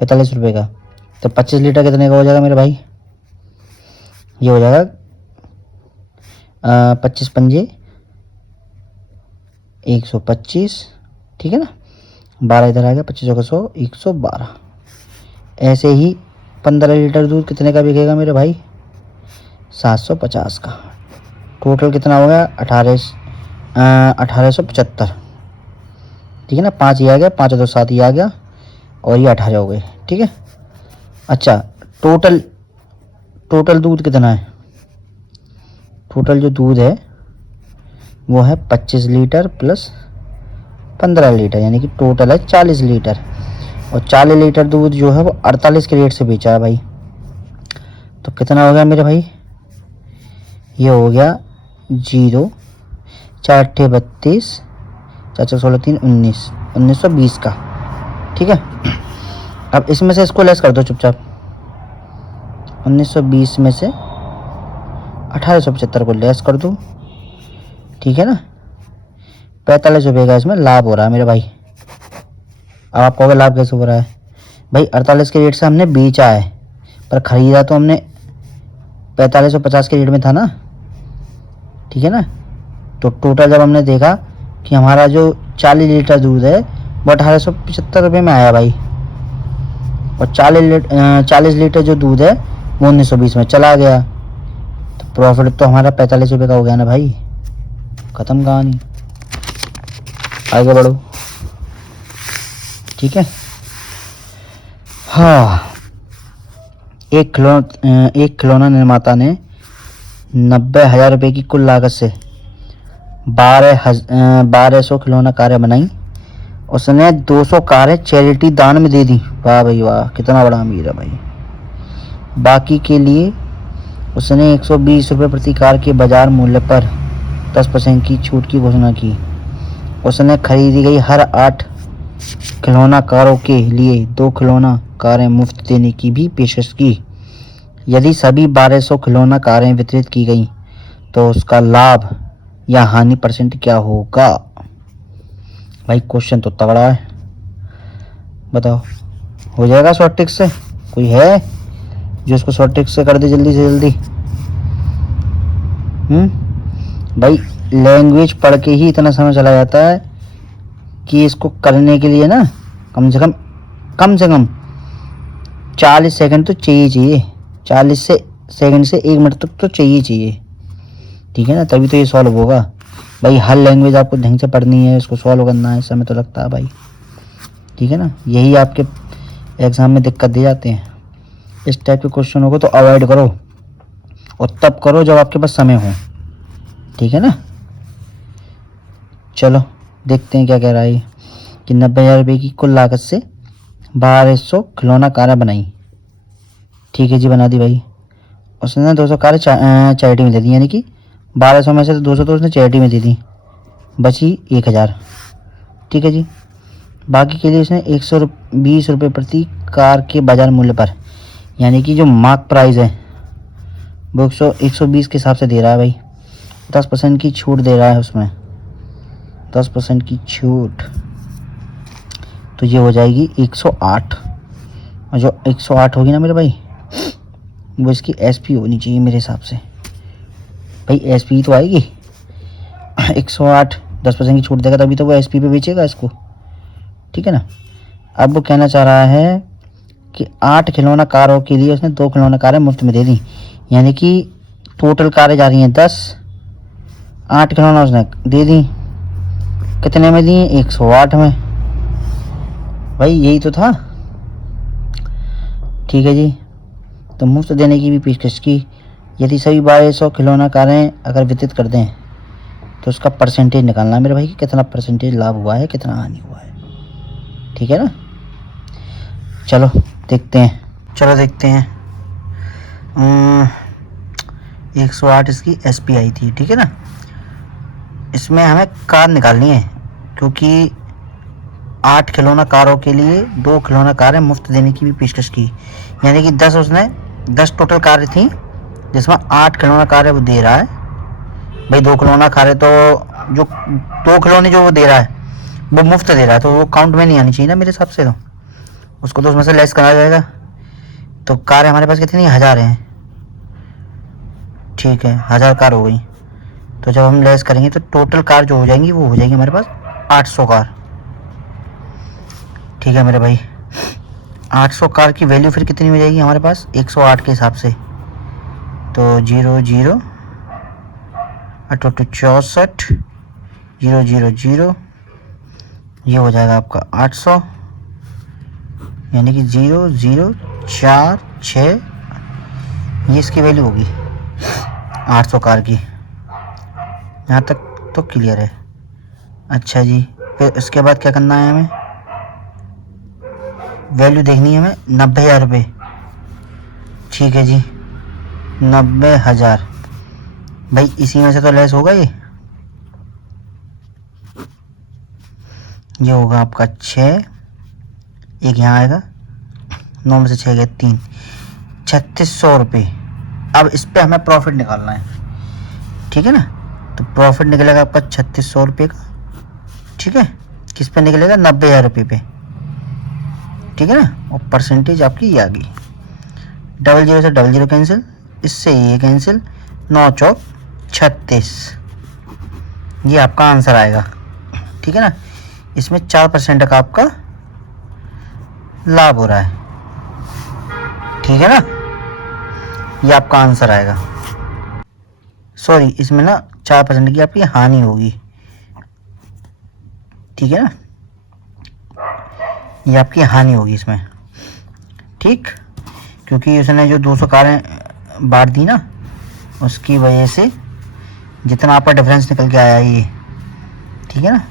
45 रुपये का। तो 25 लीटर कितने का हो जाएगा मेरे भाई, ये हो जाएगा 25 पंजे 125, ठीक है ना, 12 इधर आ गया, 25 का 100, 112। ऐसे ही 15 लीटर दूध कितने का बिकेगा मेरे भाई, 750 का। टोटल कितना हो गया 1875, ठीक है ना। 5 ये आ गया, 5 और 2 7 ये आ गया और ये 18 हो गए, ठीक है। अच्छा, टोटल दूध कितना है, टोटल जो दूध है वो है 25 लीटर प्लस 15 लीटर, यानी कि टोटल है 40 लीटर। और 40 लीटर दूध जो है वो 48 के रेट से बेचा है भाई। तो कितना हो गया मेरे भाई, ये हो गया 0 4 8 32 4 4 16 3 19 1920 का, ठीक है। अब इसमें से इसको लेस कर दो चुपचाप, 1920 में से 1875 को लेस कर दो, ठीक है ना। 45 रुपये का इसमें लाभ हो रहा है मेरे भाई। अब आप कहोगे लाभ कैसे हो रहा है भाई, 48 के रेट से हमने बेचा है, पर खरीदा तो हमने 4550 के रेट में था ना, ठीक है ना। तो टोटल जब हमने देखा कि हमारा जो 40 लीटर दूध है वो 1875 रुपये में आया भाई, और 40 लीटर जो दूध है वो 1920 में चला गया, तो प्रॉफिट तो हमारा 45 रुपये का हो गया ना भाई। खत्म कहानी, आगे बढ़ो, ठीक है। हाँ, एक खिलौना निर्माता ने 90,000 रुपये की कुल लागत से 1200 खिलौना कारें बनाई। उसने 200 कारें चैरिटी दान में दे दी। वाह भाई वाह, कितना बड़ा अमीर है भाई। बाकी के लिए उसने 120 रुपये प्रति कार के बाजार मूल्य पर 10% की छूट की घोषणा की। उसने खरीदी गई हर 8 खिलौना कारों के लिए 2 खिलौना कारें मुफ्त देने की भी पेशकश की। यदि सभी 1200 खिलौना कारें वितरित की गई तो उसका लाभ या हानि परसेंट क्या होगा? भाई क्वेश्चन तो तगड़ा है, बताओ हो जाएगा शॉर्ट ट्रिक से? कोई है जो इसको शॉर्ट ट्रिक से कर दे जल्दी से जल्दी? भाई लैंग्वेज पढ़ के ही इतना समय चला जाता है कि इसको करने के लिए ना कम से कम 40 सेकंड तो चाहिए। 40 सेकंड से 1 मिनट तक तो चाहिए, ठीक है ना, तभी तो ये सॉल्व होगा। भाई हर लैंग्वेज आपको ढंग से पढ़नी है, इसको सॉल्व करना है, समय तो लगता है भाई, ठीक है ना। यही आपके एग्जाम में दिक्कत दे जाते हैं। इस टाइप के क्वेश्चन होगा तो अवॉइड करो और तब करो जब आपके पास समय हो, ठीक है ना। चलो देखते हैं क्या कह रहा है कि 90,000 रुपये की कुल लागत से 1200 खिलौना कारें बनाई। ठीक है जी, बना दी भाई। उसने 200 कारें चैरिटी में दे दी, यानी कि 1200 में से 200 तो उसने चैरिटी में दे दी, बची 1000। ठीक है जी। बाकी के लिए उसने 120 रुपये प्रति कार के बाजार मूल्य पर, यानी कि जो मार्क प्राइस है वो 120 के हिसाब से दे रहा है भाई। 10% की छूट दे रहा है उसमें, 10% की छूट, तो ये हो जाएगी 108। और जो 108 होगी ना मेरे भाई, वो इसकी एसपी होनी चाहिए मेरे हिसाब से। भाई एसपी तो आएगी 108, 10% की छूट देगा तभी तो वो एसपी पे बेचेगा इसको, ठीक है ना। अब वो कहना चाह रहा है कि 8 खिलौना कारों के लिए उसने 2 खिलौना कारें मुफ्त में दे दी, यानी कि टोटल कारें जा रही हैं 10, 8 खिलौना उसने दे दी। कितने में दी? 108 में। भाई यही तो था, ठीक है जी। तो मुफ्त देने की भी पेशकश की। यदि सभी 1200 खिलौना कारें अगर वितरित कर दें तो उसका परसेंटेज निकालना है मेरे भाई कि कितना परसेंटेज लाभ हुआ है, कितना हानि हुआ है, ठीक है ना। चलो देखते हैं। 108 इसकी एसपी आई थी, ठीक है ना। इसमें हमें कार निकालनी है क्योंकि 8 खिलौना कारों के लिए 2 खिलौना कारें मुफ्त देने की भी पेशकश की, यानी कि 10 टोटल कारें थी जिसमें 8 खिलौना कारें वो दे रहा है। भाई 2 खिलौना कारें तो जो 2 खिलौने जो वो दे रहा है वो मुफ्त दे रहा है, तो वो काउंट में नहीं आनी चाहिए ना मेरे हिसाब से, तो उसको तो उसमें से लेस करा जाएगा। तो कारें हमारे पास कितनी 1000 हैं, ठीक है, 1000 कार हो गई। तो जब हम लेस करेंगे तो टोटल कार जो हो जाएंगी वो हो जाएंगी हमारे पास 800 कार, ठीक है मेरे भाई। 800 कार की वैल्यू फिर कितनी हो जाएगी हमारे पास 108 के हिसाब से, तो 0 0 64 0 0 0, ये हो जाएगा आपका 800, यानी कि 0 0 4 6, ये इसकी वैल्यू होगी 800 कार की। यहाँ तक तो क्लियर है। अच्छा जी, फिर इसके बाद क्या करना है, हमें वैल्यू देखनी है हमें 90,000 रुपये, ठीक है जी। 90,000 भाई इसी में से तो लेस होगा, ये होगा आपका 6, एक यहाँ आएगा, 9 में से 6 गया 3, 3600 रुपये। अब इस पे हमें प्रॉफिट निकालना है, ठीक है ना। तो प्रॉफिट निकलेगा आपका 3600 रुपये का, ठीक है। किस पे निकलेगा? 90,000 रुपये पे, ठीक है ना। और परसेंटेज आपकी ये आ गई, 00 से 00 कैंसिल, इससे ये कैंसिल, 9 चौक 36, ये आपका आंसर आएगा, ठीक है ना। इसमें 4% का आपका लाभ हो रहा है, ठीक है ना, ये आपका आंसर आएगा। सॉरी, इसमें ना 4% की आपकी हानि होगी, ठीक है ना, ये आपकी हानि होगी इसमें, ठीक, क्योंकि उसने जो 200 कारें बांट दी ना, उसकी वजह से जितना आपका डिफरेंस निकल के आया ये ठीक है ना,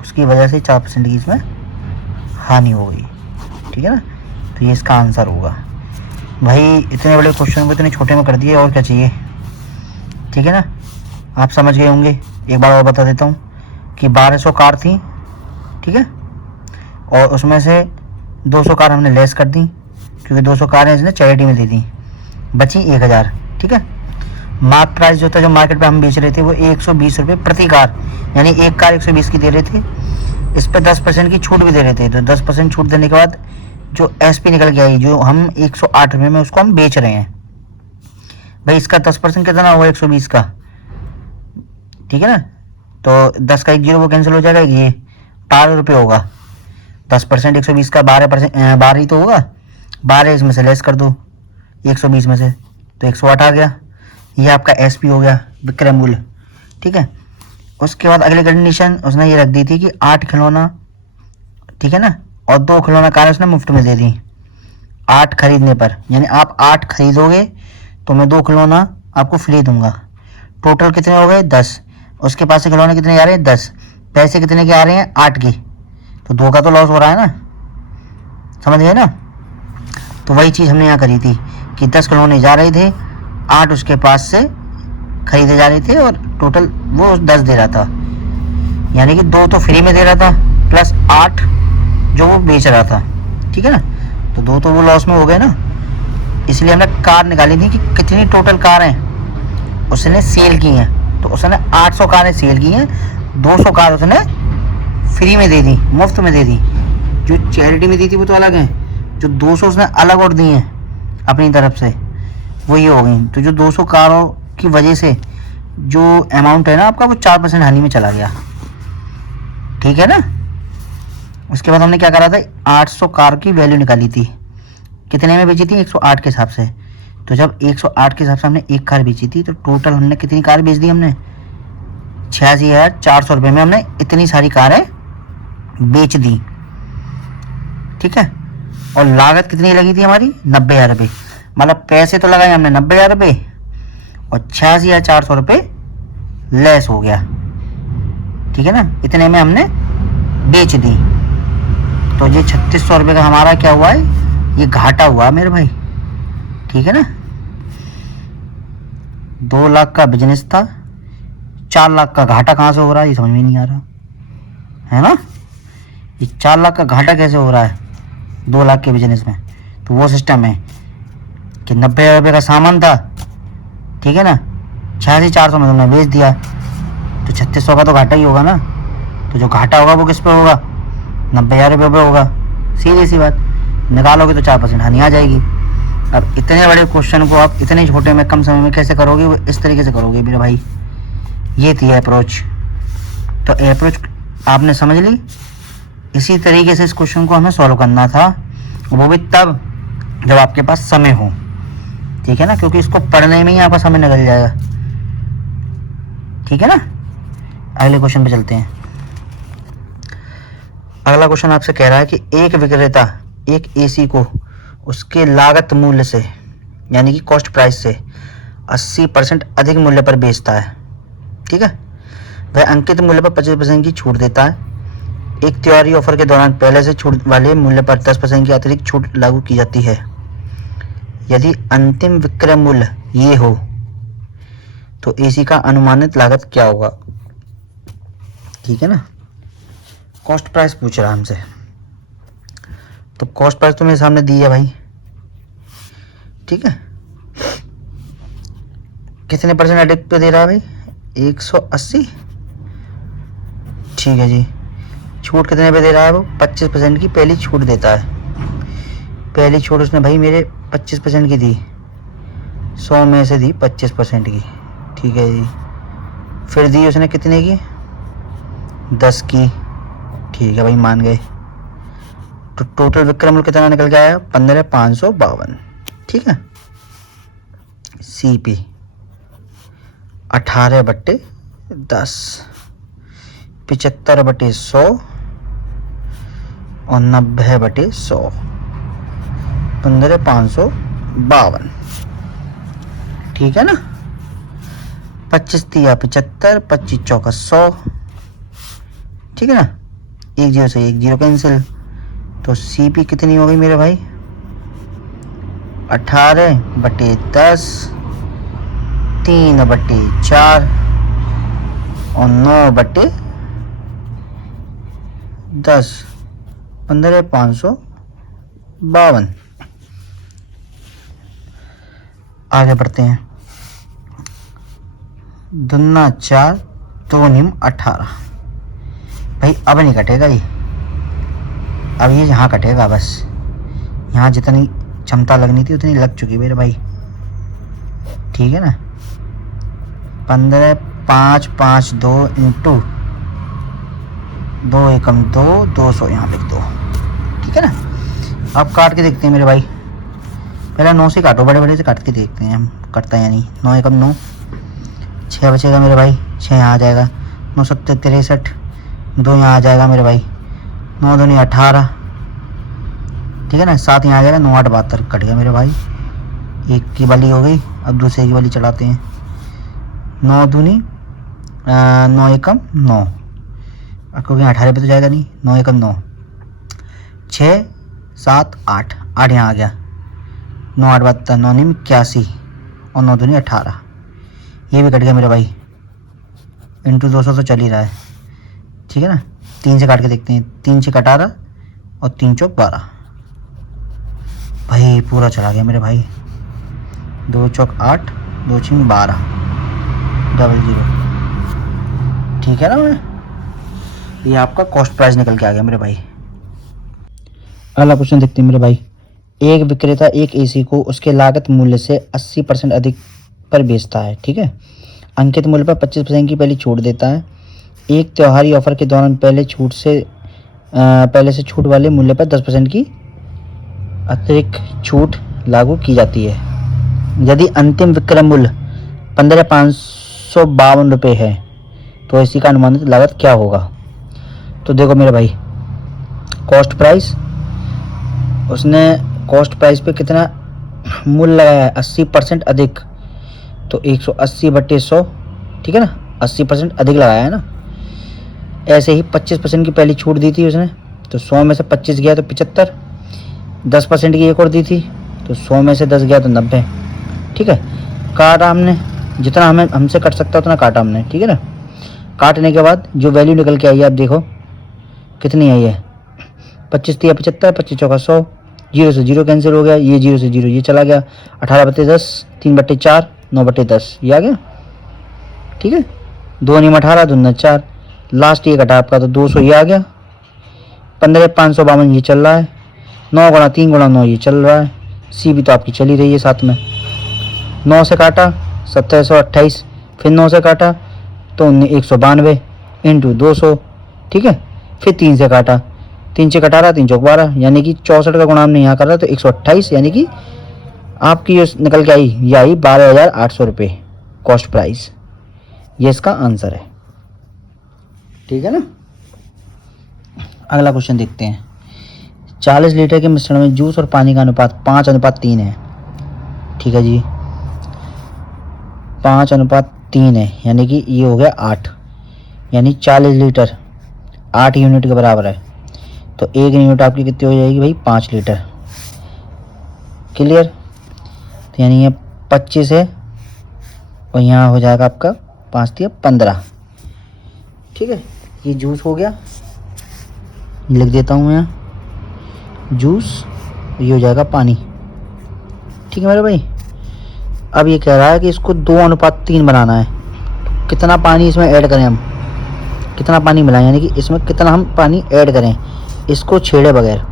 उसकी वजह से 4% की इसमें हानि हो गई, ठीक है ना। तो ये इसका आंसर होगा। भाई इतने बड़े क्वेश्चन को इतने छोटे में कर दिए, और क्या चाहिए, ठीक है ना। आप समझ गए होंगे। एक बार और बता देता हूँ कि 1200 कार थी, ठीक है, और उसमें से 200 कार हमने लेस कर दी, क्योंकि 200 कारें इसने चैरिटी में दे दी, बची 1000, ठीक है। मार्क प्राइस जो था, जो मार्केट पे हम बेच रहे थे, वो 120 रुपये प्रति कार, यानी एक कार 120 की दे रहे थे। इस पर 10% की छूट भी दे रहे थे, तो 10% छूट देने के बाद जो SP निकल के आई, जो हम 108 रुपये में उसको हम बेच रहे हैं। भाई इसका 10% कितना हुआ 120 का, ठीक है ना। तो 10 का 1 0 वो कैंसिल हो जाएगा, ये 12 रुपये होगा। 10% 120 का 12%, 12 ही तो होगा, 12 इसमें से लेस कर दो 120 में से, तो 108 आ गया। ये आपका SP हो गया, विक्रय मूल्य, ठीक है। उसके बाद अगली कंडीशन उसने ये रख दी थी कि 8 खिलौना, ठीक है ना, और 2 खिलौना कार उसने मुफ्त में दे दी 8 खरीदने पर, यानी आप 8 खरीदोगे तो मैं 2 खिलौना आपको फ्री दूंगा। टोटल कितने हो गए 10। उसके पास से खिलौने कितने आ रहे हैं 10, पैसे कितने के आ रहे हैं 8 के, तो 2 का तो लॉस हो रहा है ना, समझ गए ना। तो वही चीज़ हमने यहाँ करी थी कि 10 खिलौने जा रहे थे, 8 उसके पास से खरीदे जा रहे थे, और टोटल वो 10 दे रहा था, यानी कि 2 तो फ्री में दे रहा था प्लस 8 जो वो बेच रहा था, ठीक है ना। तो 2 तो वो लॉस में हो गए ना, इसलिए हमने कार निकाली थी कि कितनी टोटल कार हैं उसने सेल की हैं। तो उसने 800 कारें सेल की हैं, 200 कार उसने फ्री में दे दी, मुफ्त में दे दी। जो चैरिटी में दी थी वो तो अलग है, जो 200 उसने अलग और दी हैं अपनी तरफ से, वो ये हो गई। तो जो 200 कारों की वजह से जो अमाउंट है ना आपका, वो 4% हानि में चला गया, ठीक है ना। उसके बाद हमने क्या करा था, 800 कार की वैल्यू निकाली थी, कितने में बेची थी 108 के हिसाब से। तो जब 108 के हिसाब से हमने एक कार बेची थी, तो टोटल हमने कितनी कार बेच दी, हमने 86,400 रुपये में हमने इतनी सारी कारें बेच दी, ठीक है। और लागत कितनी लगी थी हमारी 90,000 रुपये, मतलब पैसे तो लगाए हमने 90,000 रुपये और 86,400 रुपये लेस हो गया, ठीक है ना। इतने में हमने बेच दी, तो ये 3600 रुपये का हमारा क्या हुआ है, ये घाटा हुआ मेरे भाई, ठीक है ना। 2 लाख का बिजनेस था, 4 लाख का घाटा कहाँ से हो रहा है, ये समझ में नहीं आ रहा है ना। ये 4 लाख का घाटा कैसे हो रहा है 2 लाख के बिजनेस में। तो वो सिस्टम है कि 90,000 रुपये का सामान था, ठीक है ना, 86,400 में तुमने बेच दिया, तो 3600 का तो घाटा ही होगा ना। तो जो घाटा होगा वो किस पे होगा, 90,000 रुपये पे होगा, सीधी सी बात। निकालोगे तो 4% हानि आ जाएगी। अब इतने बड़े क्वेश्चन को आप इतने छोटे में कम समय में कैसे करोगे, वो इस तरीके से करोगे मेरे भाई। ये थी अप्रोच। तो अप्रोच आपने समझ ली, इसी तरीके से इस क्वेश्चन को हमें सॉल्व करना था, वो भी तब जब आपके पास समय हो, ठीक है ना, क्योंकि इसको पढ़ने में ही आपका समय निकल जाएगा, ठीक है ना। अगले क्वेश्चन पे चलते हैं। अगला क्वेश्चन आपसे कह रहा है कि एक विक्रेता एक AC को उसके लागत मूल्य से, यानी कि कॉस्ट प्राइस से 80% अधिक मूल्य पर बेचता है, ठीक है। वह अंकित मूल्य पर 25% की छूट देता है। एक त्योहारी ऑफर के दौरान पहले से छूट वाले मूल्य पर 10% की अतिरिक्त छूट लागू की जाती है। यदि अंतिम विक्रय मूल्य ये हो तो AC का अनुमानित लागत क्या होगा, ठीक है ना। कॉस्ट प्राइस पूछ रहा है हमसे, तो कॉस्ट प्राइस तो मेरे सामने दी है भाई, ठीक है। कितने % अधिक पे दे रहा है भाई 180, ठीक है जी। छूट कितने पे दे रहा है वो 25% की पहली छूट देता है। पहली छूट उसने भाई मेरे 25% की दी, 100 में से दी 25% की, ठीक है जी। फिर दी उसने कितने की 10 की, ठीक है भाई मान गए। तो टोटल विक्रय मूल्य कितना निकल के आया 15,552, ठीक है। CP 18/10, 75/100 और 90/100, 15,552, ठीक है ना। 25 तिया 75, 25 चौका 100, ठीक है ना। 1 0 से 1 0 कैंसिल, तो CP कितनी हो गई मेरे भाई, 18/10, 3/4 और 9/10, 15,552। आगे बढ़ते हैं। दुना 4 2 निम 18। भाई अब नहीं कटेगा ये, अब ये यहाँ कटेगा बस। यहाँ जितनी क्षमता लगनी थी उतनी लग चुकी मेरे भाई, ठीक है ना। 15,552 इंटू 2 एकम 2, 200 यहाँ लिख दो, ठीक है ना। अब काट के देखते हैं मेरे भाई, पहले 9 से काटो, बड़े बड़े से काट के देखते हैं हम कटता है या नहीं। 9 एकम 9, 6 बचेगा मेरे भाई, 6 यहाँ आ जाएगा, 9 7 63, 2 यहाँ आ जाएगा मेरे भाई, 9 दूनी 18, ठीक है ना। 7 यहाँ आ जाएगा, 9 8 72 कट गया मेरे भाई। एक की बली हो गई, अब दूसरे की बली चढ़ाते हैं। 9 दूनी 9 एकम 9, क्योंकि 18 पे तो जाएगा नहीं। 9 एकम 9, 6 7 8, 8 यहाँ आ गया, 9 8 72, 9 निम 81 और 9 दूनी 18, ये भी कट गया मेरे भाई। इंटू 200 तो चल ही रहा है, ठीक है ना। 3 से काट के देखते हैं, 3 से 18 और 3 चौक 12, भाई पूरा चला गया मेरे भाई। 2 चौक 8, 2 6 12, 00, ठीक है ना। मैं ये आपका कॉस्ट प्राइस निकल के आ गया मेरे भाई। अगला क्वेश्चन देखते हैं मेरे भाई। एक विक्रेता एक AC को उसके लागत मूल्य से 80% अधिक पर बेचता है, ठीक है। अंकित मूल्य पर 25% की पहली छूट देता है। एक त्योहारी ऑफर के दौरान पहले से छूट वाले मूल्य पर 10% की अतिरिक्त छूट लागू की जाती है। यदि अंतिम विक्रय मूल्य 15,552 रुपये है तो AC का अनुमानित लागत क्या होगा। तो देखो मेरे भाई, कॉस्ट प्राइस, उसने कॉस्ट प्राइस पे कितना मूल्य लगाया है, 80% अधिक, तो 180/100, ठीक है ना। 80% अधिक लगाया है ना। ऐसे ही 25% की पहली छूट दी थी उसने, तो 100 में से 25 गया तो 75, 10% की एक और दी थी, तो 100 में से 10 गया तो 90, ठीक है। काटा हमने, जितना हमसे कट सकता उतना काटा हमने, ठीक है ना। काटने के बाद जो वैल्यू निकल के आई है, आप देखो कितनी आई है, 25 3 75, 25 चौका 100, 0 से 0 कैंसिल हो गया, ये 0 से 0 ये चला गया, 18/10, 3/4, 9/10 ये आ गया, ठीक है। 2 निम 18, 2 9 4, लास्ट ये कटा आपका, तो 200 ये आ गया। 15,552 ये चल रहा है, 9 गुणा 3 गुणा 9 ये चल रहा है। CP तो आपकी चल ही रही है साथ में। 9 से काटा 1728, फिर 9 से काटा तो 192 इंटू 200, ठीक है। फिर 3 से काटा, 3 से कटा रहा, 3 चौक 12, यानी कि 64 का गुणा हमने यहाँ कर रहा तो 128, यानी कि आपकी जो निकल के आई ये आई 12,800 रुपये कॉस्ट प्राइस। ये इसका आंसर है, ठीक है ना। अगला क्वेश्चन देखते हैं। 40 लीटर के मिश्रण में जूस और पानी का अनुपात 5:3 है, ठीक है जी। 5:3 है, यानी कि ये हो गया 8, यानी 40 लीटर 8 यूनिट के बराबर है। तो 1 यूनिट आपकी कितनी हो जाएगी भाई, 5 लीटर, क्लियर। तो यानी ये 25 है और यहाँ हो जाएगा आपका 5 3 15, ठीक है। ये जूस हो गया, लिख देता हूँ मैं यहाँ जूस, ये हो जाएगा पानी, ठीक है मेरे भाई। अब ये कह रहा है कि इसको 2:3 बनाना है, तो कितना पानी इसमें ऐड करें हम, कितना पानी मिलाएं, यानी कि इसमें कितना हम पानी ऐड करें इसको छेड़े बगैर।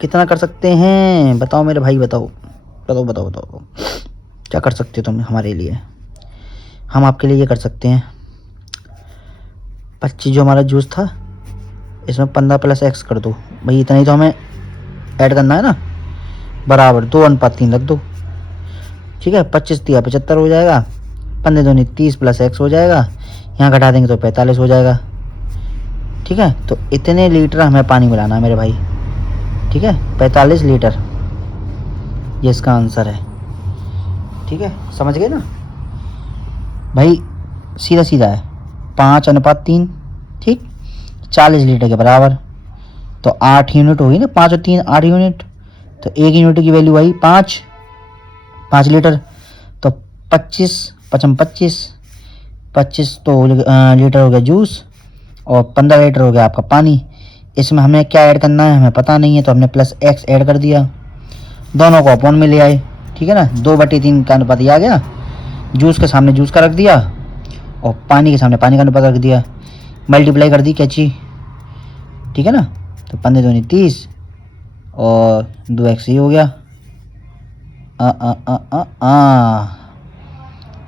कितना कर सकते हैं बताओ मेरे भाई, बताओ बताओ बताओ बताओ, क्या कर सकते हो तुम हमारे लिए। हम आपके लिए ये कर सकते हैं, 25 जो हमारा जूस था इसमें 15 + x कर दो भाई, इतना ही तो हमें ऐड करना है ना, बराबर 2:3 रख दो, ठीक है। 25 3 75 हो जाएगा, 15 दूनी 30 + x हो जाएगा, यहाँ घटा देंगे तो 45 हो जाएगा, ठीक है। तो इतने लीटर हमें पानी मिलाना है मेरे भाई, ठीक है। 45 लीटर ये इसका आंसर है, ठीक है। समझ गए ना। भाई सीधा सीधा है, 5:3, ठीक, 40 लीटर के बराबर। तो 8 यूनिट होगी ना, 5 और 3 8 यूनिट। तो 1 यूनिट की वैल्यू आई 5 लीटर। तो 25 पचम 25 तो लीटर हो गया जूस, और 15 लीटर हो गया आपका पानी। इसमें हमें क्या ऐड करना है हमें पता नहीं है, तो हमने +x ऐड कर दिया, दोनों को अपॉन में ले आए, ठीक है ना। 2/3 का अनुपात आ गया, जूस के सामने जूस का रख दिया और पानी के सामने पानी का अनुपात रख दिया, मल्टीप्लाई कर दी कैची, ठीक है ना। तो 15 दूनी 30 और 2x ही हो गया।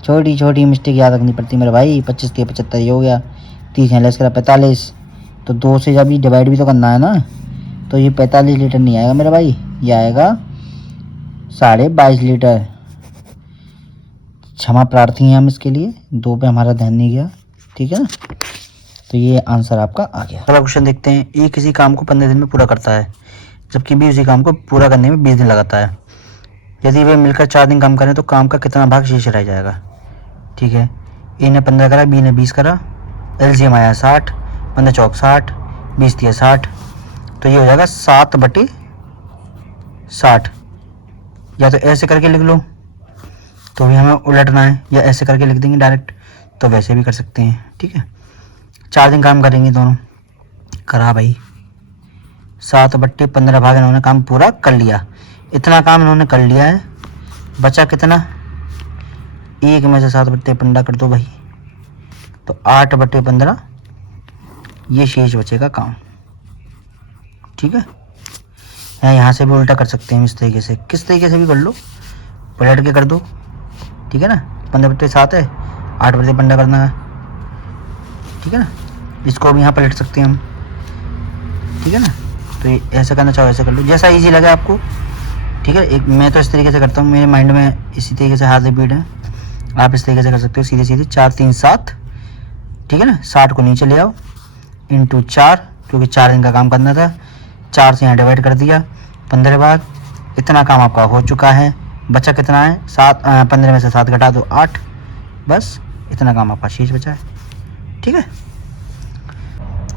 छोटी छोटी मिस्टेक याद रखनी पड़ती मेरे भाई। 25 के 75 ये हो गया, 30 है लेस करा 45, तो 2 से जब ये डिवाइड भी तो करना है ना, तो ये 45 लीटर नहीं आएगा मेरा भाई, ये आएगा 22.5 लीटर। क्षमा प्रार्थी हैं हम इसके लिए, 2 पे हमारा ध्यान नहीं गया, ठीक है ना। तो ये आंसर आपका आ गया। अगला क्वेश्चन देखते हैं। ए किसी काम को 15 दिन में पूरा करता है, जबकि बी उसी काम को पूरा करने में 20 दिन लगाता है। यदि वे मिलकर 4 दिन काम करें तो काम का कितना भाग शेष रह जाएगा, ठीक है। ए ने 15 करा, बी ने 20 करा, एलसीएम आया 60, 15 चौक 60, 20 दिया 60, तो ये हो जाएगा 7/60। या तो ऐसे करके लिख लो, तो भी हमें उलटना है, या ऐसे करके लिख देंगे डायरेक्ट, तो वैसे भी कर सकते हैं, ठीक है। 4 दिन काम करेंगे दोनों, करा भाई, 7/15 भाग इन्होंने काम पूरा कर लिया। इतना काम इन्होंने कर लिया है, बचा कितना, 1 में से 7/15 कर दो भाई, तो 8/15 ये शेष बचेगा काम, ठीक है। यहाँ से भी उल्टा कर सकते हैं इस तरीके से, किस तरीके से भी कर लो, पलट के कर दो, ठीक है ना। 15/7 है, 8/15 करना है, ठीक है ना। इसको भी यहाँ पलट सकते हैं हम, ठीक है ना। तो ये ऐसा करना चाहो ऐसे कर लो, जैसा इजी लगे आपको, ठीक है। एक मैं तो इस तरीके से करता हूँ, मेरे माइंड में इसी तरीके से हाथ रिपीट है, आप इस तरीके से कर सकते हो, सीधे सीधे 4 3 7, ठीक है ना। 60 को नीचे ले आओ, इंटू 4, क्योंकि 4 दिन का काम करना था, 4 से यहाँ डिवाइड कर दिया, 15 बार। इतना काम आपका हो चुका है, बचा कितना है, 15 में से 7 घटा दो 8, बस इतना काम आपका शेष बचा है, ठीक है।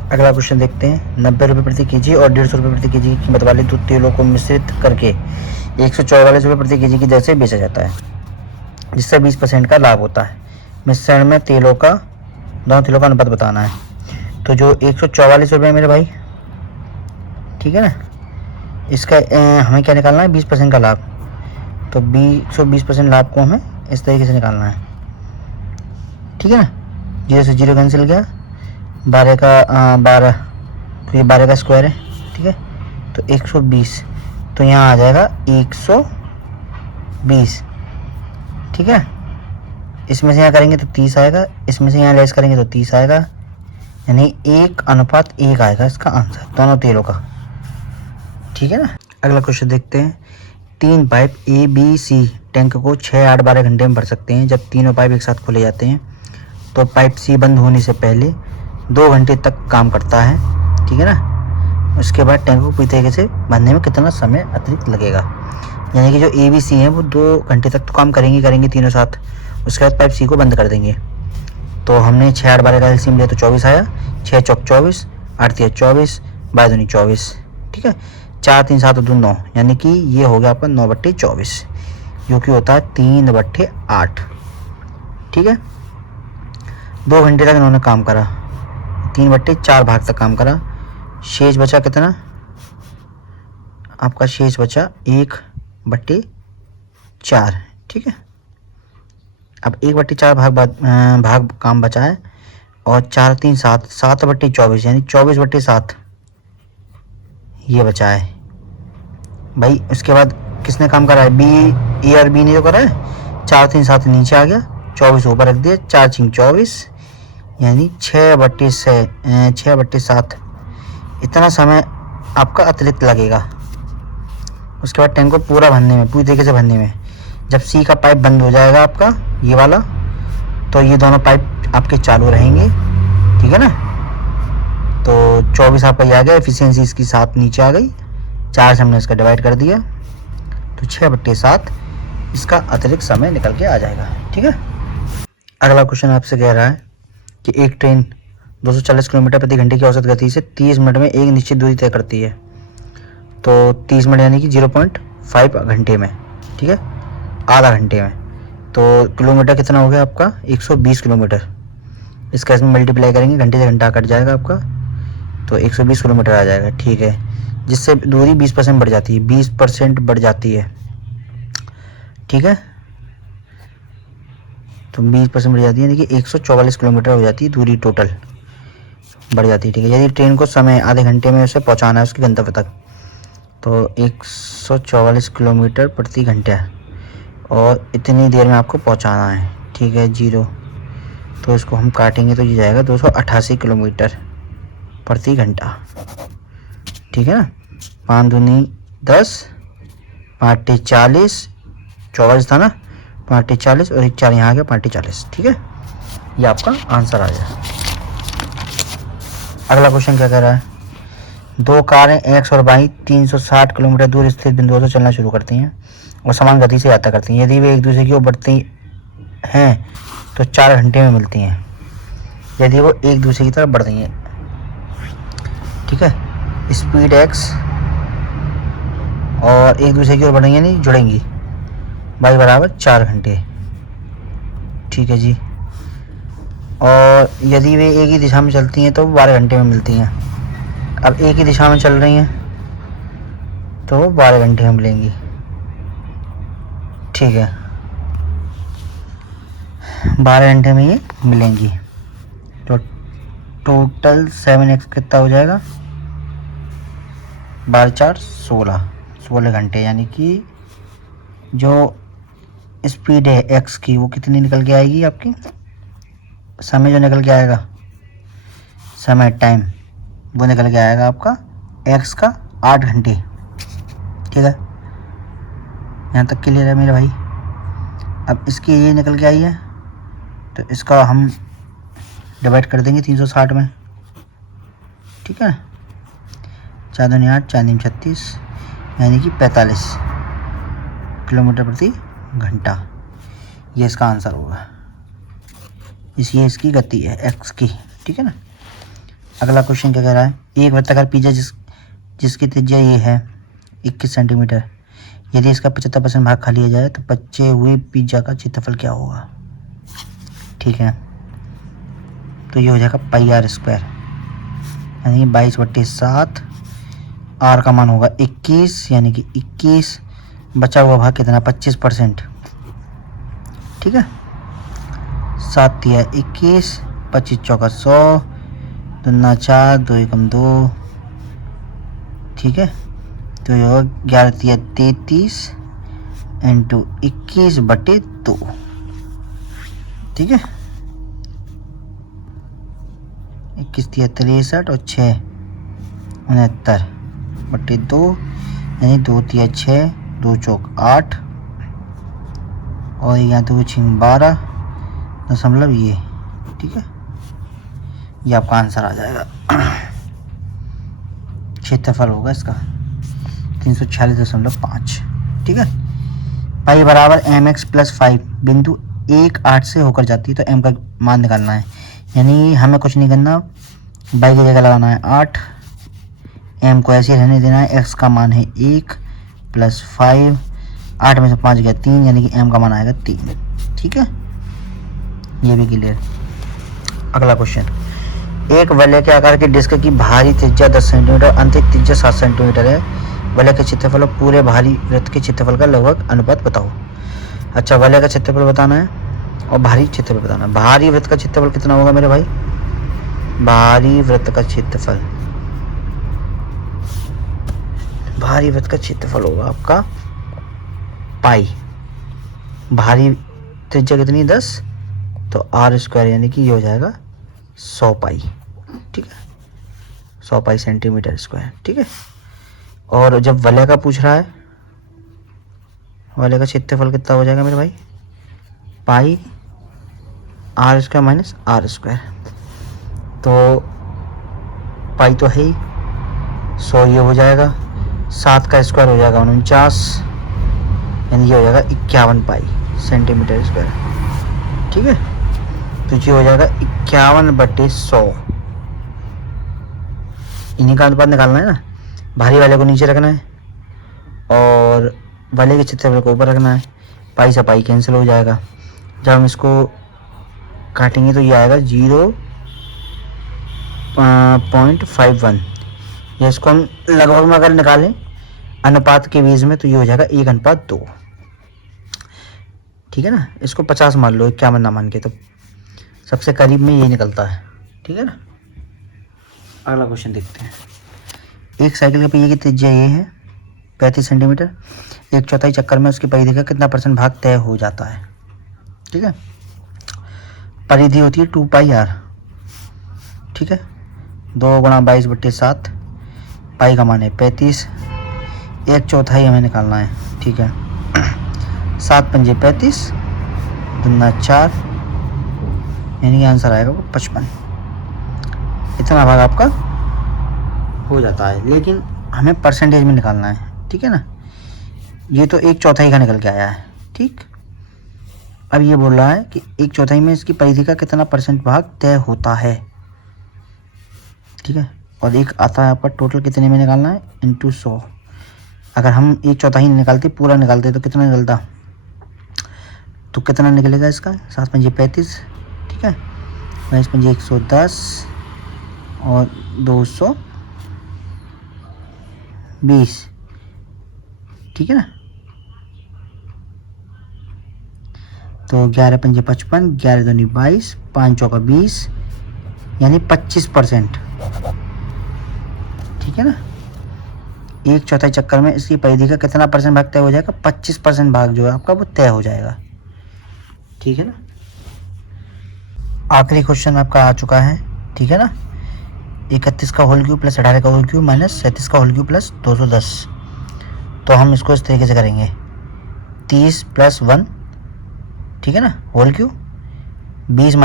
अगला क्वेश्चन देखते हैं। 90 रुपये प्रति केजी और 150 रुपये प्रति केजी की कीमत वाले दूध तेलों को मिश्रित करके 144 रुपये प्रति केजी की दर से बेचा जाता है, जिससे 20% का लाभ होता है। मिश्रण में तेलों का, दोनों तेलों का अनुपात बताना है। तो जो 144 रुपये मेरे भाई, ठीक है ना, इसका हमें क्या निकालना है, 20% का लाभ। तो 120% लाभ को हमें इस तरीके से निकालना है, ठीक है ना। 0 से 0 कैंसिल गया, 12 का 12, तो ये 12 का स्क्वायर है, ठीक है। तो 120, तो यहाँ आ जाएगा 120, ठीक है। इसमें से यहाँ करेंगे तो 30 आएगा, इसमें से यहाँ लेस करेंगे तो 30 आएगा, यानी 1:1 आएगा इसका आंसर, दोनों तेलों का, ठीक है ना। अगला क्वेश्चन देखते हैं। 3 पाइप ABC टैंक को 6 8 12 घंटे में भर सकते हैं। जब तीनों पाइप एक साथ खोले जाते हैं तो पाइप C बंद होने से पहले 2 घंटे तक काम करता है, ठीक है ना। उसके बाद टैंक को पूरी तरीके से भरने में कितना समय अतिरिक्त लगेगा, यानी कि जो ABC है वो 2 घंटे तक तो काम करेंगे तीनों साथ, उसके बाद पाइप C को बंद कर देंगे। तो हमने 6 8 12 का एलसीएम लिया तो 24 आया, 6 चौक 24, 8 3 24, 12 दूनी 24, ठीक है। 4 3 7 2 9, यानी कि ये हो गया आपका 9/24, जो कि होता है 3/8, ठीक है। 2 घंटे तक इन्होंने काम करा, 3/4 भाग तक काम करा, शेष बचा कितना आपका, शेष बचा 1/4, ठीक है। अब 1/4 भाग काम बचा है, और 4 3 7, 7/24, यानी 24/7 ये बचा है भाई। उसके बाद किसने काम करा है, ए और बी ने जो करा है। 4 3 7 नीचे आ गया, 24 ऊपर रख दिया, 4 6 24, यानी 6/7 इतना समय आपका अतिरिक्त लगेगा। उसके बाद टैंक को पूरा भरने में, पूरी तरीके से भरने में, जब C का पाइप बंद हो जाएगा आपका ये वाला, तो ये दोनों पाइप आपके चालू रहेंगे, ठीक है ना। तो 24 आपका ये आ गया, एफिशिएंसी इसकी 7 नीचे आ गई, 4 से हमने इसका डिवाइड कर दिया, तो 6/7 इसका अतिरिक्त समय निकल के आ जाएगा, ठीक है। अगला क्वेश्चन आपसे कह रहा है कि एक ट्रेन 240 किलोमीटर प्रति घंटे की औसत गति से 30 मिनट में एक निश्चित दूरी तय करती है। तो 30 मिनट यानी कि 0.5 घंटे में, ठीक है, आधा घंटे में। तो किलोमीटर कितना हो गया आपका 120 किलोमीटर। इसका इसमें मल्टीप्लाई करेंगे, घंटे से घंटा कट जाएगा आपका, तो 120 किलोमीटर आ जाएगा, ठीक है। जिससे दूरी 20% बढ़ जाती है, 20% बढ़ जाती है, ठीक है। तो 20% बढ़ जाती है यानी कि 144 किलोमीटर हो जाती है दूरी टोटल बढ़ जाती है, ठीक है। यदि ट्रेन को समय आधे घंटे में उसे पहुंचाना है उसके गंतव्य तक, तो 144 किलोमीटर प्रति घंटा और इतनी देर में आपको पहुंचाना है, ठीक है, 0। तो इसको हम काटेंगे तो ये जाएगा 288 किलोमीटर प्रति घंटा, ठीक है ना। 5 दूनी 10, 5 40, 44 था ना, 5 40 और 1 4 यहाँ आ गया 5 40, ठीक है। ये आपका आंसर आ गया। अगला क्वेश्चन क्या कह रहा है, दो कारें एक्स और वाई 360 किलोमीटर दूर स्थित बिंदुओं से चलना शुरू करती हैं और समान गति से यात्रा करती हैं। यदि वे एक दूसरे की ओर बढ़ती हैं तो 4 घंटे में मिलती हैं। यदि वो एक दूसरे की तरफ बढ़ रही हैं, ठीक है, स्पीड एक्स और एक दूसरे की ओर बढ़ेंगे नहीं जुड़ेंगी, वाई बराबर 4 घंटे, ठीक है जी। और यदि वे एक ही दिशा में चलती हैं तो 12 घंटे में मिलती हैं। अब एक ही दिशा में चल रही हैं तो 12 घंटे में मिलेंगी, ठीक है, 12 घंटे में ये मिलेंगी। तो टोटल 7x कितना हो जाएगा, 12 4 16 घंटे, यानी कि जो स्पीड है x की वो कितनी निकल के आएगी आपकी, समय जो निकल के आएगा, समय टाइम वो निकल के आएगा आपका x का 8 घंटे, ठीक है। यहाँ तक क्लियर है मेरे भाई। अब इसकी ये निकल के आई है तो इसका हम डिवाइड कर देंगे 360 में, ठीक है। 4 दूनी 8, 4 दूनी 36 यानी कि 45 किलोमीटर प्रति घंटा। ये इसका आंसर होगा। ये इसकी गति है एक्स की, ठीक है ना। अगला क्वेश्चन क्या कह रहा है, एक वृत्ताकार पिज्जा जिसकी त्रिज्या ये है 21 सेंटीमीटर, यदि इसका 75% भाग खा लिया जाए तो बचे हुए पिज्जा का क्षेत्रफल क्या होगा, ठीक है। तो ये हो जाएगा पाई आर स्क्वायर, यानी 22/7, आर का मान होगा 21, यानी कि 21, बचा हुआ भाग कितना 25%, ठीक है। 7 तिया 21, 25 चौका 100, 2 4, 2 एकम 2, ठीक है। तो ये होगा 11 तिया 33 इंटू 21/2, ठीक है। 21 तिया 63 और 6 69/2, यानी 2 तिया 6, 2 चौक 8 और यहाँ 2 छिंग 12 दशमलव ये, ठीक है। ये आपका आंसर आ जाएगा। क्षेत्रफल होगा इसका 346.5, ठीक है। पाई बराबर mx + 5 बिंदु 1 8 से होकर जाती है तो m का मान निकालना है, यानी हमें कुछ नहीं करना, बाई की जगह लगाना है 8, m को ऐसे रहने देना है, x का मान है 1 + 5, 8 में से 5 गया 3, यानी कि m का मान आएगा 3, ठीक है। ये भी क्लियर। अगला क्वेश्चन, एक वलय के आकार की डिस्क की बाहरी त्रिज्या 10 सेंटीमीटर, आंतरिक त्रिज्या 7 सेंटीमीटर है। वलय के क्षेत्रफल और पूरे बाहरी वृत्त के क्षेत्रफल का लगभग अनुपात बताओ। अच्छा, वलय का क्षेत्रफल बताना है और बाहरी क्षेत्रफल बताना है। बाहरी वृत्त का क्षेत्रफल कितना होगा मेरे भाई, बाहरी वृत्त का क्षेत्रफल, बाहरी वृत्त का क्षेत्रफल होगा आपका पाई, बाहरी त्रिज्या कितनी 10, तो आर स्क्वायर यानी कि ये हो जाएगा 100 पाई, ठीक है, 100 पाई सेंटीमीटर स्क्वायर, ठीक है। और जब वलय का पूछ रहा है, वलय का क्षेत्रफल कितना हो जाएगा मेरे भाई, pi R square minus R square. तो पाई तो है ही 100, ये हो जाएगा 7 का स्क्वायर हो जाएगा 49, यानी ये हो जाएगा 51 पाई सेंटीमीटर स्क्वायर, ठीक है। तो ये हो जाएगा 51/100। इन्हीं का अनुपात निकालना है ना। भारी वाले को नीचे रखना है और वाले के क्षेत्रफल को ऊपर रखना है। पाई से पाई कैंसिल हो जाएगा। जब हम इसको काटेंगे तो ये आएगा 0.51। या इसको हम लगभग में अगर निकालें अनुपात के बीच में तो ये हो जाएगा 1:2। ठीक है ना। इसको 50 मान लो, 51 ना मान के, तो सबसे करीब में ये निकलता है। ठीक है ना। अगला क्वेश्चन देखते हैं। एक साइकिल के पहिए की त्रिज्या ये है 35 सेंटीमीटर। 1/4 चक्कर में उसकी परिधि का कितना % भाग तय हो जाता है। ठीक है। परिधि होती है 2πr। ठीक है। 2 × 22/7, पाई का मान है 35, 1/4 हमें निकालना है। ठीक है। 7 पंजे 35, 2 4, यानी कि आंसर आएगा वो 55। इतना भाग आपका हो जाता है, लेकिन हमें परसेंटेज में निकालना है। ठीक है ना। ये तो 1/4 का निकल के आया है। ठीक। अब ये बोल रहा है कि 1/4 में इसकी परिधि का कितना % भाग तय होता है। ठीक है। और एक आता है आपका टोटल कितने में निकालना है, × 100। अगर हम 1/4 निकालते, पूरा निकालते तो कितना निकलता, तो कितना निकलेगा इसका, 7 पंजे 35। ठीक है। 22 पंजे 110 और 220। ठीक है ना। तो 11 पंजे 55, 11 दूनी 22, 5 चौका 20, यानी 25%। ठीक है ना। 1/4 चक्कर में इसकी परिधि का कितना % भाग तय हो जाएगा, 25% भाग जो है आपका वो तय हो जाएगा। ठीक है ना। आखिरी क्वेश्चन आपका आ चुका है। ठीक है ना। 31 का होल क्यूब प्लस 18 का होल क्यूब माइनस 37 का होल क्यूब प्लस 210। तो हम इसको इस तरीके से करेंगे, 30 + 1, ठीक है ना, होल क्यूब, 20 -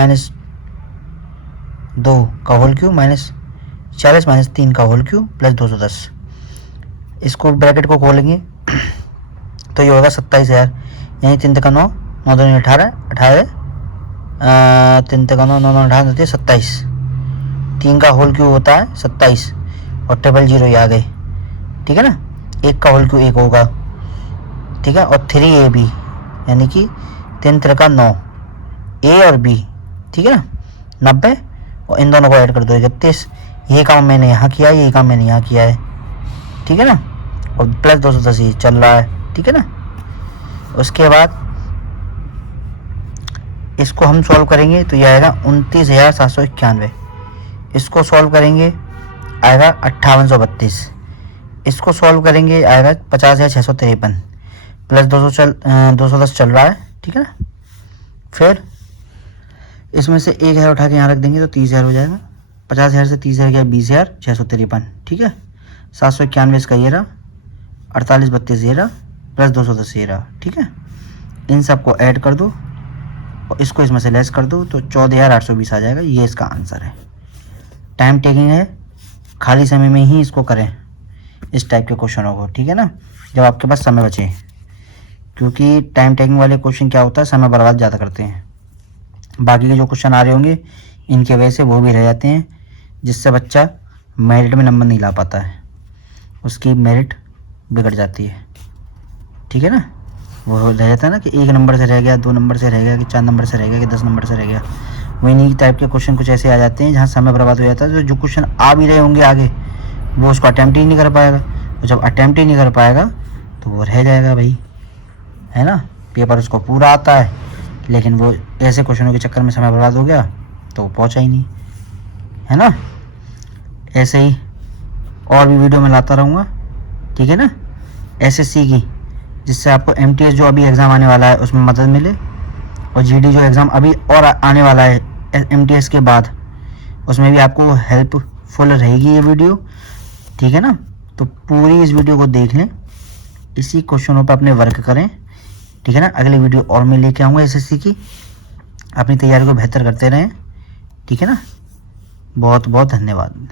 2 का होल क्यूब माइनस 40 - 3 का होल क्यूब प्लस 210। इसको ब्रैकेट को खोलेंगे तो ये होगा 27,000, यानी 3 × 9, 9 दूनी 18, 18 3 × 9, 9 18 होती है 27। 3 का होल क्यूब होता है 27 और 000 ये आ गए। ठीक है ना। 1 का होल क्यूब 1 होगा। ठीक है। और 3ab, यानी कि 3 × 3 = 9, ए और बी। ठीक है ना। 90 और इन दोनों को ऐड कर दो 31। ये काम मैंने यहाँ किया है, ये काम मैंने यहाँ किया है। ठीक है ना। और प्लस 210 ये चल रहा है। ठीक है ना। उसके बाद इसको हम सॉल्व करेंगे तो ये आएगा 29,791। इसको सॉल्व करेंगे आएगा 5832। इसको सॉल्व करेंगे आएगा 50,653 प्लस 210 चल रहा है। ठीक है ना। फिर इसमें से 1,000 उठा के यहाँ रख देंगे तो 30,000 हो जाएगा। 50,000 से 30,000 गया 20,653। ठीक है। 791 इसका ये रहा, 48 32 ये रहा, प्लस 210 ये रहा। ठीक है। इन सबको ऐड कर दो और इसको इसमें से लेस कर दो तो 14,820 आ जाएगा। ये इसका आंसर है। टाइम टेकिंग है, खाली समय में ही इसको करें इस टाइप के क्वेश्चनों को। ठीक है ना। जब आपके पास समय बचे, क्योंकि टाइम टेकिंग वाले क्वेश्चन क्या होता है, समय बर्बाद ज़्यादा करते हैं। बाकी के जो क्वेश्चन आ रहे होंगे इनके वजह से वो भी रह जाते हैं, जिससे बच्चा मेरिट में नंबर नहीं ला पाता है, उसकी मेरिट बिगड़ जाती है। ठीक है ना। वो रह जाता है ना कि 1 नंबर से रह गया, 2 नंबर से रह गया, कि 4 नंबर से रह गया, कि 10 नंबर से रह गया। वही नहीं टाइप के क्वेश्चन कुछ ऐसे आ जाते हैं जहाँ समय बर्बाद हो जाता है। तो जो क्वेश्चन आ भी रहे होंगे आगे वो उसको अटैम्प्ट ही नहीं कर पाएगा, और जब अटैम्प्ट ही नहीं कर पाएगा तो वो रह जाएगा भाई, है ना। पेपर उसको पूरा आता है लेकिन वो ऐसे क्वेश्चनों के चक्कर में समय बर्बाद हो गया तो वो पहुँचा ही नहीं, है ना। ऐसे ही और भी वीडियो में लाता रहूँगा। ठीक है ना। एसएससी की, जिससे आपको एमटीएस जो अभी एग्ज़ाम आने वाला है उसमें मदद मिले, और जीडी जो एग्ज़ाम अभी और आने वाला है एमटीएस के बाद, उसमें भी आपको हेल्पफुल रहेगी ये वीडियो। ठीक है ना। तो पूरी इस वीडियो को देख लें, इसी क्वेश्चनों पर अपने वर्क करें। ठीक है ना। अगली वीडियो और मैं लेके आऊँगा एसएससी की। अपनी तैयारी को बेहतर करते रहें। ठीक है ना। बहुत बहुत धन्यवाद।